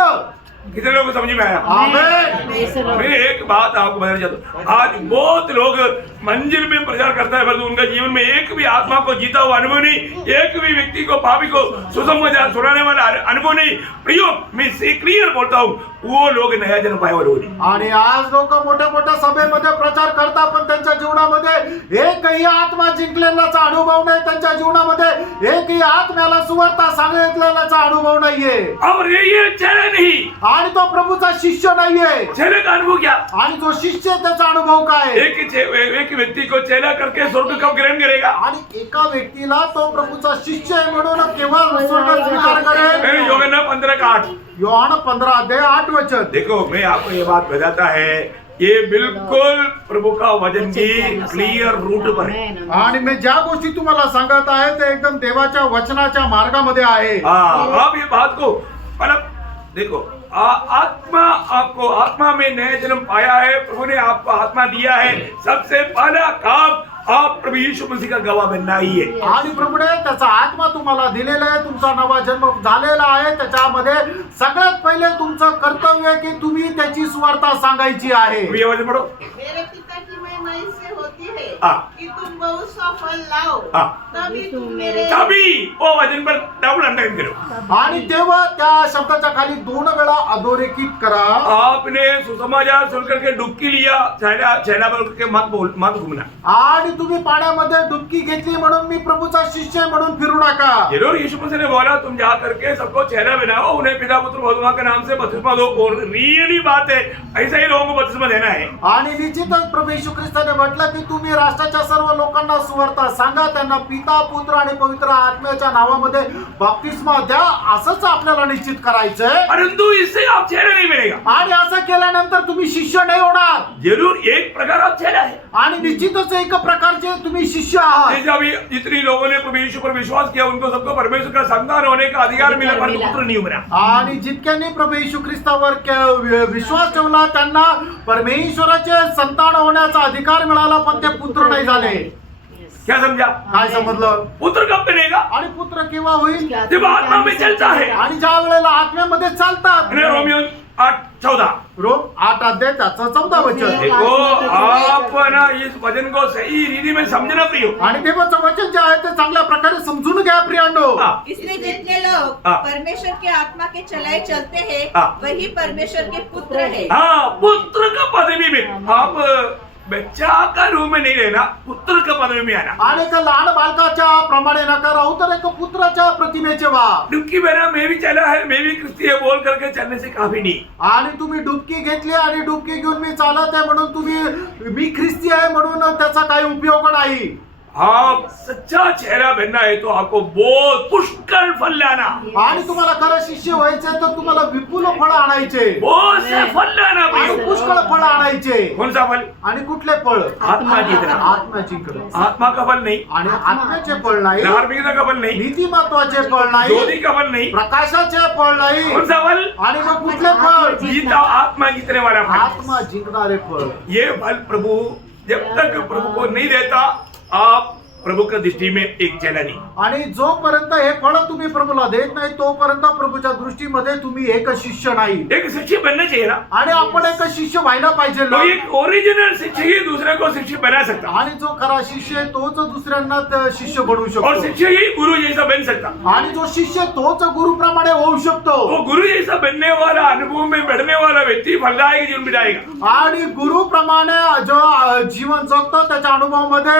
कितने लोगों को समझ में आया? आमेन मैं एक बात आपको बताना चाहता हूँ। आज बहुत लोग मंजिल में प्रचार करता है परंतु उनका जीवन में एक भी आत्मा को जीता हुआ अनुभव नहीं, एक भी व्यक्ति को पापी को सुसमाचार सुनाने वाला अनुभव नहीं। प्रियो मैं क्लियर बोलता हूँ, वो लोग नया जन्म पाया हुआ लोग नहीं। आणि आज लोक मोठ्या मोठ्या सभेमध्ये प्रचार करतात पण त्यांच्या जीवनामध्ये एकही आत्मा जिंकलेल्याचा अनुभव नाही, त्यांच्या जीवनामध्ये एकही आत्म्याला सुवार्ता सांगितलेल्याचा अनुभव नाहीये और ये चेहरा नहीं, आणि तो प्रभूचा शिष्य नाहीये चेहरे का अनुभव क्या? आणि जो शिष्य आहे त्याचा अनुभव काय एक व्यक्ति को चेला करके स्वर्ग कब ग्रहण करेगा? आणि एका व्यक्तीला तो प्रभूचा शिष्य आहे म्हणून केव्हा स्वर्ग स्वीकार करेल? योहाना 15:8। योहान 15 अध्याय 8 वचन देखो मैं आपको ये बात बताता है, ये बिल्कुल प्रभु का वचन की क्लियर रूट पर है। आणि मी ज्या गोष्टी तुम्हाला सांगत आहे ते एकदम देवाच्या वचनाच्या मार्गामध्ये आहे हाँ आप ये बात को मतलब देखो आत्मा आपको आत्मा में नया जन्म पाया है, प्रभु ने आपको आत्मा दिया है। सबसे पहला काम आप प्रभु यीशु मसीह का गवाह बनना ही है। आणि प्रभूने त्याचा आत्मा तुम्हाला दिलेला आहे, तुमचा नवा जन्म झालेला आहे। त्याच्यामध्ये सगळ्यात पहिले तुमचं कर्तव्य आहे की तुम्ही त्याची सुवार्ता सांगायची आहे। ये वचन पढ़ो। मेरे पिता की महिमा इससे होती है हाँ। कि तुम बहुत सा फल लाओ, हाँ। तभी तुम मेरे तभी वो वचन पर डबल अंडरलाइन करो। आणि तेव्हा त्या शब्दाच्या खाली 2 वेळा अधोरेखित करा। आपने सुसमाचार सुन करके डुबकी लिया, छैला बोल के मत घूमना। आणि तुम्ही पाण्यामध्ये डुबकी घेतली म्हणून मी प्रभूचा शिष्य आहे म्हणून फिरू नका। जरूर यीशु मसीह ने बोला तुम जा करके सबको चेहरा बनाओ, उन्हें पिता पुत्र पवित्र आत्मा के नाम से बपतिस्मा दो। और रियली बात है, ऐसा ही लोगों को बपतिस्मा देना है। आणि निश्चितच प्रभू येशू ख्रिस्ताने म्हटलं की तुम्ही राष्ट्राच्या सर्व लोकांना सुवार्ता सांगा, त्यांना पिता पुत्र आणि पवित्र आत्म्याच्या नावामध्ये बपतिस्मा द्या। असंच आपल्याला निश्चित करायचंय। परंतु इससे आप चेहरा नहीं मिलेगा। आणि असं केल्यानंतर तुम्ही शिष्य नाही होणार। जरूर एक प्रकार आप चेहरा है। आणि निश्चितच एक प्रकारचे तुम्ही शिष्य आहात। जैसे अभी जितनी लोगों ने प्रभु यीशु पर विश्वास किया उनको सबको परमेश्वर का संतान होने का अधिकार मिला, परंतु पुत्र नहीं उभरा। आणि जितक्यांनी प्रभू येशू ख्रिस्तावर विश्वास ठेवला त्यांना परमेश्वराचे संतान होण्याचा अधिकार मिळाला, पण ते पुत्र नाही झाले। क्या समझा? काय समजलं? पुत्र कब बनेगा? आणि पुत्र केव्हा होईल? जब आत्मा में चलता है। आणि ज्या वेळेला आत्म्यामध्ये चालतात। रोमियो 8:14 रोम 8 अध्याय त्याचं 14 वचन। देखो आप ना इस वचन को सही रीति में समझना प्रियो। आणि देवाचं वचन जे आहे ते चांगल्या प्रकारे समजून घ्या प्रियांनो। इसलिए जितने लोग हाँ। परमेश्वर के आत्मा के चलाए चलते हैं हाँ। वही परमेश्वर के पुत्र है। हाँ, पुत्र का पदवी में आप बच्चा का रूप में नहीं रहना, पुत्र का पदवी में आना। आणि एक लहान बालकाच्या प्रमाणे नका राहू, तर एक पुत्राच्या प्रतिमेचे व्हा। डुबकी मेरा मैं भी चला है, मैं भी क्रिस्ती है बोल करके चलने से काफी नहीं। आणि तुम्ही डुबकी घेतली आणि डुबकी घेऊन मी चालत आहे म्हणून तुम्ही मी ख्रिस्ती आहे म्हणून त्याचा काही उपयोग नाही। आप सच्चा चेहरा बनना है तो आपको बहुत पुष्कळ फल लाना। आणि तुम्हाला खरं शिष्य व्हायचंय तर तुम्हाला विपुल फळ आणायचे। बहुत से फल लाना आणि प्रियो। पुष्कळ फळ आणायचे। कौन सा फल? आणि कुठले फळ? आत्मा जीतना। आत्म्याची आत्मा का फल नहीं, आणि आत्म्याचे फळ नाही, धार्मिकता का फल नहीं, नीतिमत्वाचे फळ नाही, ज्योति का फल नहीं, प्रकाशाचे फळ नाही। कौन सा फल? आणि मग कुठले फळ? जीता आत्मा जीतने वाला फल। आत्मा जिंकणारे फळ। ये फल प्रभु जब तक प्रभु को नहीं देता आप प्रभु का दृष्टि में एक चेला नहीं। आणि जोपर्यंत हे फळ तुम्ही प्रभूला देत नाही तोपर्यंत प्रभूच्या दृष्टीमध्ये तुम्ही एक शिष्य नाही। एक शिष्य बनना चाहिए ना। आणि आपण एक शिष्य व्हायला पाहिजे तो ना। एक ओरिजिनल शिष्य ही दूसरे को शिष्य बना सकता, आणि जो खरा शिष्य आहे तोच दुसऱ्यांना शिष्य बनवू और शकतो। शिष्य ही गुरु जैसा बन सकता। आणि जो शिष्य तोच गुरुप्रमाणे होऊ शकतो। वो गुरु जैसा बनने वाला, अनुभव में बढ़ने वाला व्यक्ति फलदायक जीवन बिताएगा। आणि गुरुप्रमाणे जो जीवन जगतो त्याच्या अनुभवामध्ये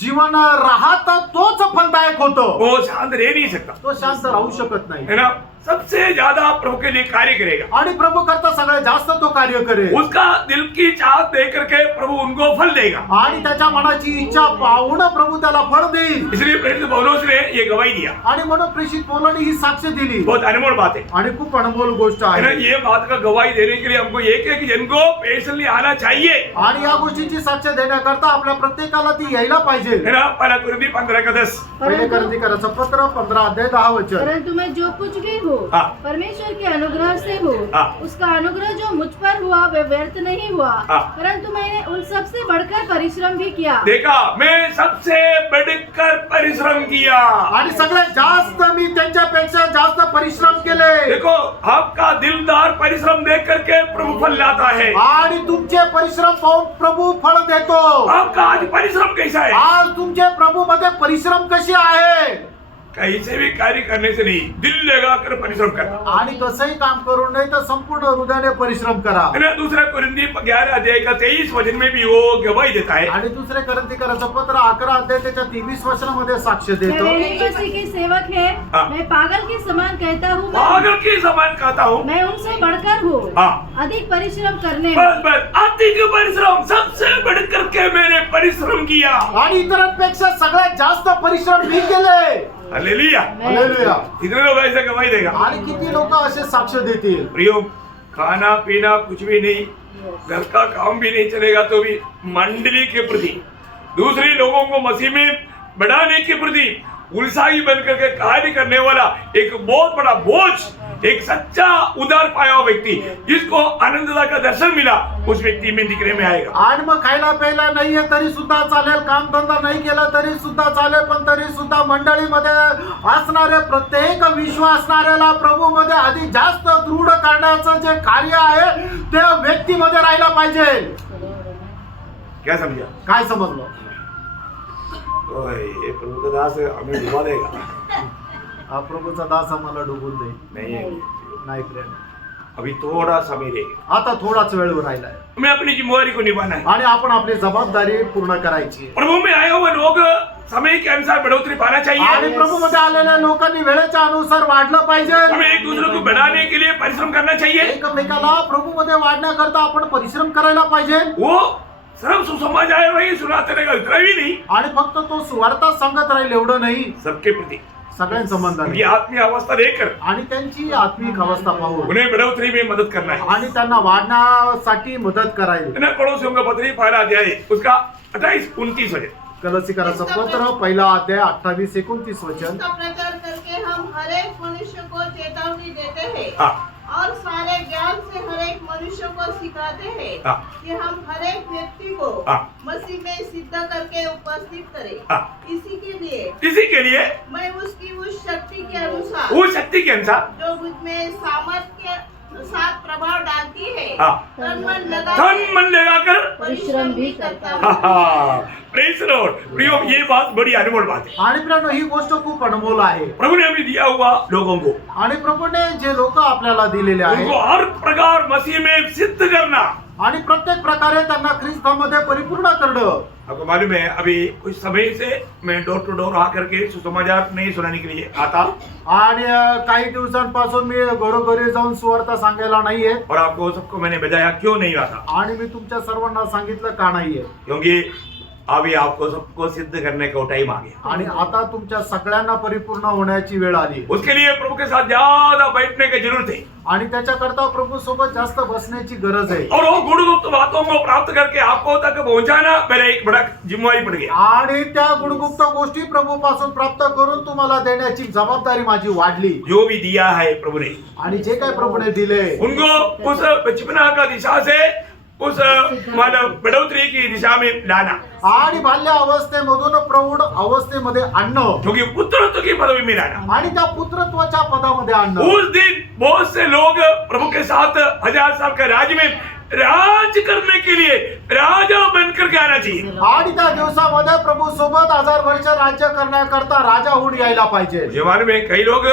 जीवन राहत तोच फलदायक होतो। वो शांत रह नहीं सकता, तो शांत राहू शकत नाही। है ना। सबसे ज्यादा प्रभु के लिए कार्य करेगा, आणि प्रभु करता सगळ्यात जास्त तो कार्य करेल। उसका दिल की चाहत देख करके प्रभु उनको फल देगा। आणि त्याच्या मनाची इच्छा पाहून प्रभु त्याला फळ देईल। इसलिए प्रेरित पौलुस ने ये गवाही दिया। आणि म्हणून प्रेषित पौलाने ही साक्ष दिली। बहुत अनमोल बात है, आणि खूप अनमोल गोष्ट है ना। आहे। ये बात का गवाही देने के लिए हमको एक एक जन को पेशली आना चाहिए, आणि या गोष्टीची साक्ष देण्याकरता आपल्या प्रत्येकाला ती यायला पाहिजे। है ना। पहला कुरिन्थी 15:10 पहिले करंथीकराचं पत्र 15 अध्याय 10 वचन। परंतु मैं जो कुछ भी हूँ हाँ। परमेश्वर के अनुग्रह से हूँ, हाँ। उसका अनुग्रह जो मुझ पर हुआ वह व्यर्थ नहीं हुआ, हाँ। परंतु मैंने उन सबसे बढ़कर परिश्रम भी किया। देखा, मैं सबसे बढ़कर परिश्रम किया। आणि सगळ्यात जास्त मी त्यांच्यापेक्षा जास्त परिश्रम केले। देखो, आपका दिलदार परिश्रम देख करके प्रभु फल लाता है। आणि तुमचे परिश्रम पाहून प्रभू फळ देतो। आपका आज परिश्रम कैसा है? आज तुमचे प्रभू मध्ये परिश्रम कसे आहे? कहीं से भी कार्य करने से नहीं, दिल लगाकर परिश्रम करना, आणि कसंही काम करू नये तर संपूर्ण हृदयाने परिश्रम करा। है ना। दूसरा कुरिन्थी 11 अध्याय का 23 वचन में भी वो गवाही देता है। आणि दुसरे करंथीकराचं पत्र 11 अध्याय त्याच्या 23 वचनामध्ये साक्ष मैं देतो। यीशु मसीह के सेवक है, हाँ। मैं पागल के समान कहता हूँ, पागल के समान कहता हूँ। मैं उनसे बढ़कर हूँ, हाँ। अधिक परिश्रम करने बस बस, अधिक परिश्रम, सबसे बढ़ करके मैंने परिश्रम किया। आणि इतरांपेक्षा सगळ्यात जास्त परिश्रम मी केले। हालेलुया। हालेलुया। कितने लोग ऐसे गवाही देगा? आणि किती लोक असे साक्ष देतील? प्रियो, खाना पीना कुछ भी नहीं, घर का काम भी नहीं चलेगा तो भी मंडली के प्रति, दूसरे लोगों को मसीह में बढ़ाने के प्रति उत्साही बन करके कार्य करने वाला एक बहुत बड़ा बोझ एक सच्चा उदार पाया हुआ व्यक्ति जिसको आनंददा का दर्शन मिला उस व्यक्ति में दिखने में आएगा। आणि मग खायला प्यायला नाहीये तरी सुद्धा चालेल, काम धंदा नाही केला तरी सुद्धा चालेल, पण तरी सुद्धा मंडळीमध्ये असणारे प्रत्येक विश्वास असणाऱ्याला प्रभू मध्ये अधिक जास्त दृढ करण्याचं जे कार्य आहे ते व्यक्तीमध्ये राहायला पाहिजे. क्या समझा? काय समजलं? ओए, ये प्रभु का दास हमें डुबा देगा। हा प्रभूचा दास आम्हाला डुबून देईल. नाही प्रेम, अभी थोड़ा समय रहेगा, आता थोडाच वेळ राहिलाय हमें अपनी जिम्मेवारी को निभाना है। आणि आपण आपली जबाबदारी पूर्ण करायची आहे. प्रभु में आए हुए लोग समय के अनुसार बढ़ोतरी पाना आणि चाहिए। प्रभू मध्ये आलेल्या लोकांनी वेळेच्या अनुसार वाढलं पाहिजे. हमें एक दूसरे को बढ़ाने के लिए परिश्रम करना चाहिए। एकमेकाला प्रभू मध्ये वाढण्याकरता आपण परिश्रम करायला पाहिजे. वो सिर्फ सुसमाचार नहीं सुनाते रहेगा इतना भी नहीं, आणि फक्त तो सुवार्ता सांगत राहील एवढं नाही, सबके प्रति सगळ्या संबंधाने उनकी आत्मीय अवस्था देखकर आणि त्यांची आत्मिक अवस्था पाहून उन्हें बढ़ोतरी में मदद करना है। आणि त्यांना वाढण्यासाठी मदत करायची. ना पड़ोसियों का पत्री पहला अध्याय उसका 28-29 वचन। कलसीकराचं पत्र पहिला अध्याय 28-29 वचन. इसका प्रचार करके हम हर एक मनुष्य को चेतावनी देते हैं हाँ और सारे ज्ञान से हर एक मनुष्य को सिखाते हैं हाँ। कि हम हर एक व्यक्ति को हाँ। मसीह में सिद्ध करके उपस्थित करें। हाँ। इसी के लिए इसी के लिए मैं उसकी उस शक्ति के अनुसार वो शक्ति के अनुसार जो मुझ में सामर्थ्य के साथ प्रभाव डालती है हाँ। तन मन लगाकर परिश्रम भी करता हाँ हूँ। हाँ प्रेज लॉर्ड। प्रियो, ये बात बड़ी अनमोल बात है। आणि प्रियानो, ही गोष्ट खूप अनमोल आहे. प्रभु ने हमें दिया हुआ लोगों को आणि प्रभूने जे लोक आपल्याला दिलेले उनको आहेत हर प्रकार मसीह में सिद्ध करना। आणि प्रत्येक प्रकारे त्यांना ख्रिस्तामध्ये परिपूर्ण करणं. आपको मालूम है अभी कुछ समय से मैं डोर टू डोर आकर के सुसमाचार नहीं सुनाने के लिए आता आणि काही दिवसांपासून मी घरोघरी जाऊन सुवार्ता सांगायला नाहीये. और आपको सबको मैंने बजाया क्यों नहीं आता, आणि मी तुमच्या सर्वांना सांगितलं का नाहीये. क्योंकि अभी आपको सबको सिद्ध करने का टाइम आ गया। आणि आता तुमच्या सगळ्यांना परिपूर्ण होण्याची वेळ आली. उसके लिए प्रभु के साथ ज्यादा बैठने की जरूरत है आणि त्याच्याकरता प्रभू सोबत जास्त बसण्याची गरज आहे. और वो गुणगुप्त बातों को प्राप्त करके आपको तक पहुंचाना मेरा एक बड़ा जिम्मेवारी पड़ गया। आणि त्या गुणगुप्त गोष्टी प्रभू पासून प्राप्त करून तुम्हाला देण्याची जबाबदारी माझी वाढली. जो भी दिया है प्रभु ने आणि जे काय प्रभूने दिले उनको उस बचपना का दिशा से उस मानव बढ़ोतरी की दिशा में लाना, आणि बाल्य अवस्थेमधून प्रौढ अवस्थेमध्ये आणणं, क्योंकि पुत्रत्व की पदवी में लाना। आणि त्या पुत्रत्वाच्या पदामध्ये आणणं. उस दिन बहुत से लोग प्रभु के साथ 1000 साल के राज में राज करने के लिए राजा बनकर के आना चाहिए। आणि त्या दिवसामध्ये प्रभू सोबत 1000 वर्ष राज्य करण्याकरता राजा होऊन यायला पाहिजे. मुझे मालूम है कई लोग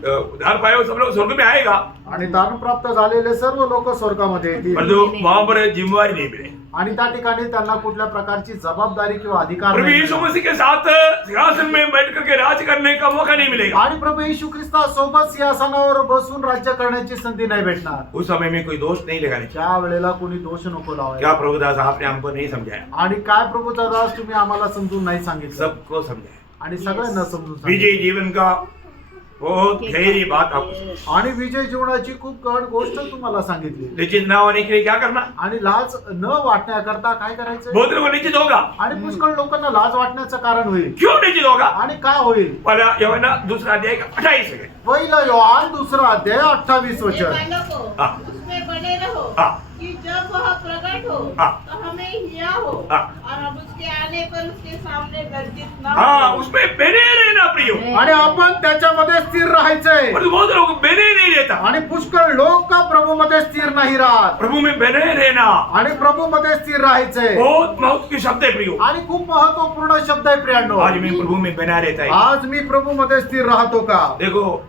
उद्धार पाए हुए सब लोग स्वर्ग में आएगा, आणि दान प्राप्त झालेले सर्व लोक स्वर्गामध्ये पर येतील. जो वहां पर जिम्मेवारी नहीं मिले। आणि त्या ठिकाणी त्यांना कुठल्या प्रकारची जबाबदारी किंवा अधिकार प्रभु नाही यीशु मिळणार. मसीह के साथ सिंहासन में बैठ करके राज करने का मौका नहीं मिलेगा। आणि प्रभू येशू ख्रिस्ता सोबत सिंहासनावर बसून राज्य करण्याची संधी नाही भेटणार. उस समय में कोई दोष नहीं लगाने चाहिए। त्या वेळेला कोणी दोष नको क्या लावायला. प्रभुदास आपने हमको नहीं समझाया? आणि काय प्रभूचा दास तुम्ही आम्हाला समजून नाही सांगितलं, सबको समझाया। आणि सगळ्यांना समजून विजय सांगितलं. जीवन का बहुत गहरी बात आपको, आणि विजय जीवनाची खूप गहन गोष्ट तुम्हाला सांगितली. निश्चित न होने के लिए क्या करना? आणि लाज न वाटण्याकरता काय करायचं. बहुत लोगों को निश्चित होगा। आणि पुष्कळ लोकांना लाज वाटण्याचं कारण होईल. क्यों निश्चित होगा? आणि काय होईल. पहला यूहन्ना दूसरा अध्याय का 28 है। पहिला योहान दुसरा अध्याय 28 हे वचन. बालकों, हाँ। उसमें बने रहो हाँ। कि जब वह प्रकट हो हाँ। तो हमें हिया हो हाँ। और हम उसके आने पर उसके सामने लज्जित न हाँ, हो। उसमें बने रहना प्रियो। आणि आपण त्याच्यामध्ये स्थिर राहायचंय. पर बहुत लोग बने नहीं रहता। आणि पुष्कळ लोक का प्रभूमध्ये स्थिर नाही राहत. प्रभु में बने रहना आणि प्रभूमध्ये स्थिर राहायचंय. बहुत महत्व की शब्द है प्रियो। आणि खूप महत्वपूर्ण शब्द आहे प्रियांनो. आज मैं प्रभु में बना रहता है। आज मी प्रभूमध्ये स्थिर राहतो का. देखो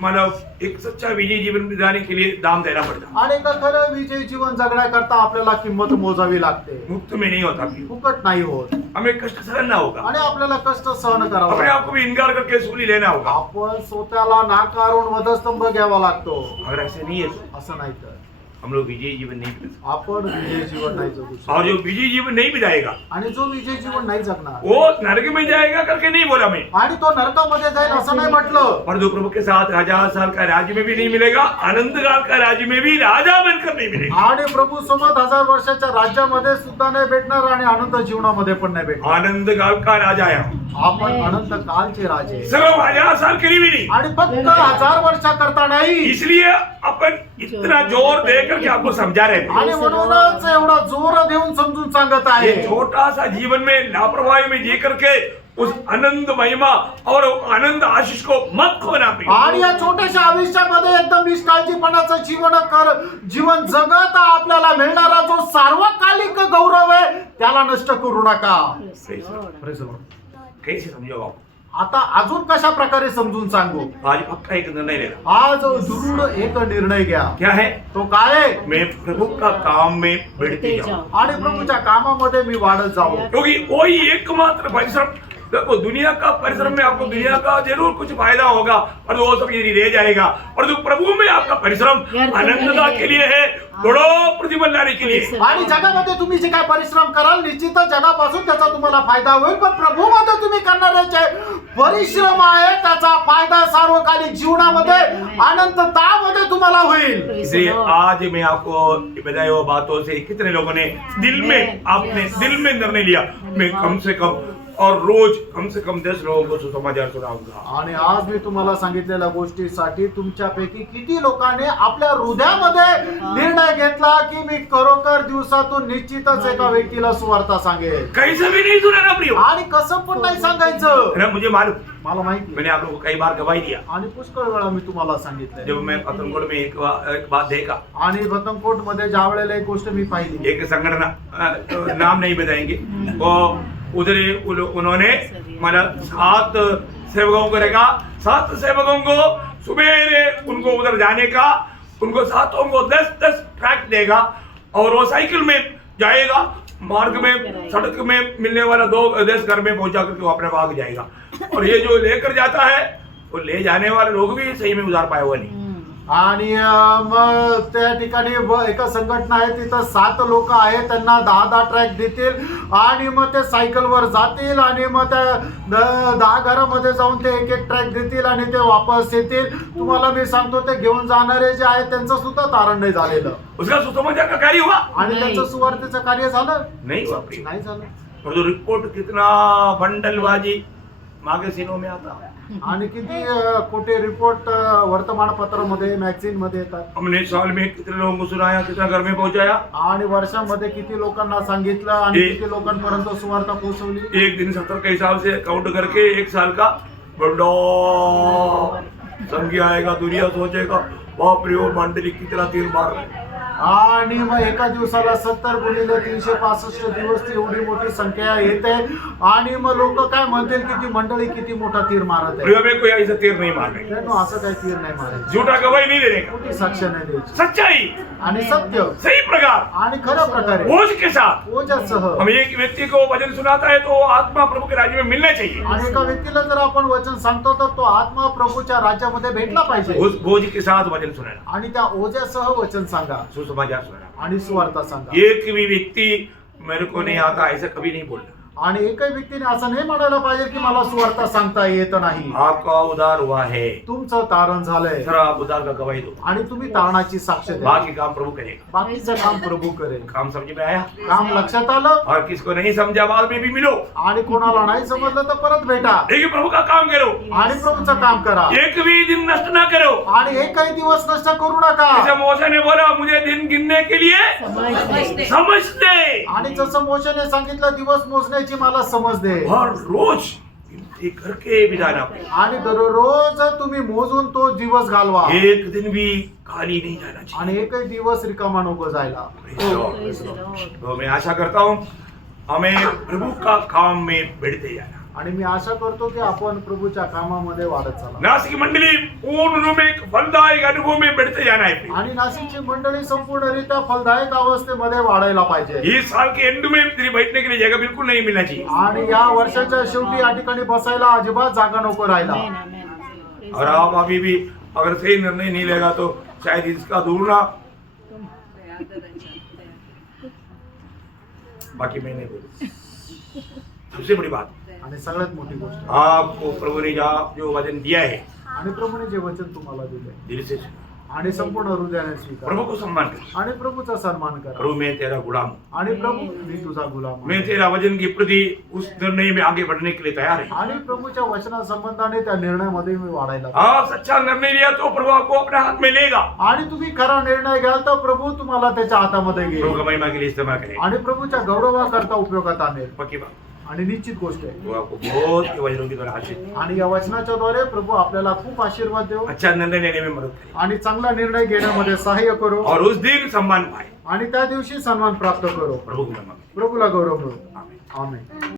मानव एक सच्चा विजय जीवन जाने के लिए दाम देना पड़ता, आणि का खरं विजय जीवन जगण्याकरता आपल्याला किंमत मोजावी लागते. मुफ्त में नहीं होता प्रियो। फुकट नाही होत. हमें कष्ट सहना होगा, आणि आपल्याला कष्ट सहन करावं अपने लागतं. आप को भी इनकार करके सूली लेना होगा। आपण स्वतःला नाकारून वधस्तंभ घ्यावा लागतो. अगर ऐसे नहीं है असं नाही तर हम लोग विजयी जीवन नहीं बिता सकते। आपण विजय जीवन नाही जगू शकत. और जो विजयी जीवन नहीं बिताएगा आणि जो विजय जीवन नाही जगणार वो नरक में जाएगा करके नहीं बोला मैं, आणि तो नरकामध्ये जाईल असं नाही म्हटलं. पर जो प्रभु के साथ 1000 साल का राज्य में भी नहीं मिलेगा, आनंद काल का राज्य में भी राजा बनकर नहीं मिलेगा। आणि प्रभू सोबत 1000 वर्षाच्या राज्यामध्ये सुद्धा नाही भेटणार आणि आनंद जीवनामध्ये पण नाही भेटणार. आनंद काल का राजा है, आपण अनंत कालचे राजे सिर्फ 1000 साल के लिए भी नहीं। आणि फक्त 1000 वर्षाकरता नाही. इसलिए अपन इतना जोर दे करके आपको समझा रहे थे। आणि म्हणूनच एवढा जोर देऊन समजून सांगत आहे. ये छोटा सा जीवन में लापरवाही में जी करके उस आनंद महिमा और आनंद आशीष को मत खोना पे। आणि या छोट्याशा आयुष्यामध्ये एकदम निष्काळजीपणाचं जीवन जगत आपल्याला मिळणारा जो सार्वकालिक गौरव आहे त्याला नष्ट करू नका. कैसे समझो आप? आता अजून कशा प्रकारे समजून सांगू. आज पक्का एक निर्णय लेना। आज दृढ एक निर्णय घ्या. क्या है? तो काय आहे? मैं प्रभु का काम में बढ़ते जाऊं, आणि प्रभूच्या कामामध्ये मी वाढत जाऊ. क्योंकि वही एकमात्र परिश्रम। देखो दुनिया का परिश्रम में आपको दुनिया का जरूर कुछ फायदा होगा, पर वो सब यदि रह जाएगा। और जो प्रभू में आपका परिश्रम आनंदता के लिए है, बड़ो प्रतिफल लाने के लिए। आणि जगामध्ये तुम्ही जे काय परिश्रम कराल निश्चितच जगापासून त्याचा तुम्हाला फायदा होईल, पण प्रभूमध्ये तुम्ही करणारे जे परिश्रम आहे त्याचा फायदा सार्वकालिक जीवनामध्ये अनंततामध्ये तुम्हाला होईल. इसलिए आज मैं आपको बताई हुई बातों से कितने लोगों ने आपने दिल में निर्णय लिया, मैं कम से कम और रोज कम से कम 10 लोगों को सुसमाचार सुनाऊंगा। आणि आज मी तुम्हाला सांगितलेल्या गोष्टीसाठी तुमच्यापैकी किती लोकांनी आपल्या हृदयामध्ये निर्णय घेतला की मी खरोखर दिवसातून निश्चितच एका व्यक्तीला सुवार्ता सांगेल. कैसे भी नहीं सुनाना प्रियो, आणि कसं पण नाही सांगायचं. ना मुझे मालूम, मला माहिती मैंने आप लोगों को कई बार गवाही दिया। आणि पुष्कळ वेळा मी तुम्हाला सांगितलंय. जब मैं पतंगोट में एक बात देखा, आणि पतंगकोट मध्ये ज्या वेळेला एक गोष्ट मी पाहिली. एक संगठन नाम नहीं बताएंगे, वो उधर उन्होंने मतलब 7 सेवकों को रखा। 7 सेवकों को सुबह उनको उधर जाने का, उनको 7 को 10 ट्रैक देगा और वो साइकिल में जाएगा, मार्ग में सड़क में मिलने वाला 2-10 घर में पहुंचा करके वो अपने भाग जाएगा। और ये जो लेकर जाता है वो ले जाने वाले लोग भी सही में उतार पाए हुआ नहीं। आणि मग त्या ठिकाणी एका संघटना आहे, तिथं 7 लोक आहेत, त्यांना 10 ट्रॅक देतील आणि मग ते सायकलवर जातील आणि मग त्या 10 घरामध्ये जाऊन ते एक ट्रॅक देतील आणि ते वापस येतील. तुम्हाला मी सांगतो ते घेऊन जाणारे जे आहेत त्यांचं सुद्धा तारण नाही झालेलं. उसका सुसमाचार का कार्य हुआ आणि त्यांचं सुवार्तेचं कार्य झालं नहीं हुआ। नाही झालं. और जो रिपोर्ट कितना बंडलबाजी मागेसिनों में आता है। आणि किती खोटे रिपोर्ट वर्तमानपत्रामध्ये मॅगझिन मध्ये येतात. हमने साल में कितने लोगों को सुनाया, कितना घर में पहुंचाया। आणि वर्षामध्ये किती लोकांना सांगितलं आणि किती लोकांपर्यंत सुवार्ता पोहोचवली. एक दिन 70 के हिसाब से काउंट करके 1 साल का बड़ा संख्या आएगा। दुनिया सोचेगा बाप रे वो मंडली कितना तीर मार रहे हैं। आणि मग एका दिवसाला 70 गुणिले 365 दिवस ती एवढी मोठी संख्या येते आणि मग लोक काय म्हणतील की ती मंडळी किती मोठा तीर मारत आहे. प्रियो में कोई ऐसा तीर नहीं मारने, असं काही तीर नाही मारायचं. झूठा गवाही नहीं देने का, खोटी साक्ष नाही द्यायची. सच्चाई आणि सत्य सही प्रकार आणि खऱ्या प्रकारे बोझ के साथ। ओझ्यासह. हम एक व्यक्ति को वचन सुनाता है तो आत्मा प्रभु के राज्य में मिलना चाहिए। आणि एका व्यक्तीला जर आपण वचन सांगतो तर तो आत्मा प्रभूच्या राज्यामध्ये भेटला पाहिजे. उस बोझ के साथ वचन सुनाना, आणि त्या ओझ्यासह वचन सांगा सुसमाचार सुनाना। आणि सुवार्ता सांगा. एक भी व्यक्ति मेरे को नहीं आता ऐसा कभी नहीं बोलना। आणि एकही व्यक्तीने असं नाही म्हणायला पाहिजे की मला सुवार्ता सांगता येत नाही. आपका उद्धार हुआ है, तुमचं तारण झालंय जरा आप उद्धार का गवाही दो, आणि तुम्ही तारणाची साक्ष द्या. बाकी काम प्रभु करेगा। बाकीचं काम प्रभू करेल. काम समझ में आया? काम लक्षात आलं. और किसको नहीं समझा बाद में भी मिलो, आणि कोणाला नाही समजलं तर परत भेटा लेकिन प्रभु का काम करो, आणि प्रभूचं काम करा. एक भी दिन नष्ट ना करो। आणि एकही दिवस नष्ट करू नका. जैसे मूसा ने बोला मुझे दिन गिनने के लिए समझते, आणि जसं मोशेने सांगितलं दिवस मोजण्याची मला समज दे. और रोज गिनती करके बिताना पड़ेगा। आणि दररोज तुम्ही मोजून तो दिवस घालवा. एक दिन भी खाली नहीं जाना चाहिए। आणि एकही दिवस रिकामा नको जायला. तो मैं आशा करता हूँ हमें प्रभु का काम में बढ़ते जाना। आणि मी आशा करतो की आपण प्रभूच्या कामामध्ये वाढत चालू. नासिक मंडली पूर्ण रूप में एक फलदायक अनुभव में बढ़ते जाना है। आणि नाशिकची मंडळी संपूर्णरित्या फलदायक अवस्थेमध्ये वाढायला पाहिजे. इस साल के एंड में तेरी बैठने के लिए जगह बिल्कुल नहीं मिलना चाहिए। आणि या वर्षाच्या शेवटी या ठिकाणी बसायला अजिबात जागा नको राहिला. और आप अभी भी अगर सही निर्णय नहीं लेगा तो शायद इसका दूरना बाकी मैं नहीं बोलूँ। सबसे बड़ी बात, आणि सगळ्यात मोठी गोष्ट, आपको प्रभु ने जो वचन दिया है आणि प्रभूने जे वचन तुम्हाला दिले दिल से सुनो। आणि संपूर्ण हृदयाने स्वीकार प्रभु को सम्मान कर। आणि प्रभूचा सन्मान करा। प्रभु मैं तेरा गुलाम हूँ। आणि प्रभू मी तुझा गुलाम आहे। मैं तेरा वचन के प्रति उस निर्णय में आगे बढ़ने के लिए तैयार है। आणि प्रभूच्या वचना संबंधाने त्या निर्णयामध्ये मी वाढायला आप सच्चा निर्णय लिया तो प्रभु आपको अपने हाथ में लेगा। आणि तुम्ही खरा निर्णय घ्याल तर प्रभू तुम्हाला त्याच्या हातामध्ये प्रभु घेईल का महिमा के लिए इस्तेमाल करेगा। आणि प्रभूच्या गौरवाकरता उपयोगात आणेल। पक्की बात, आणि निश्चित गोष्ट आहे, वो आपको बहुत के वचनों की द्वारा आशीष देगा। आणि या वचनाच्या द्वारे प्रभु आपल्याला खूप आशीर्वाद देऊ अच्छा निर्णय लेने में मदद करेगा आणि चांगला निर्णय घेण्यामध्ये सहाय्य करू और उस दिन सम्मान पाए। आणि त्या दिवशी सन्मान प्राप्त करू। प्रभु को महिमा मिले। प्रभूला गौरव मिळू। आमीन। आमेन।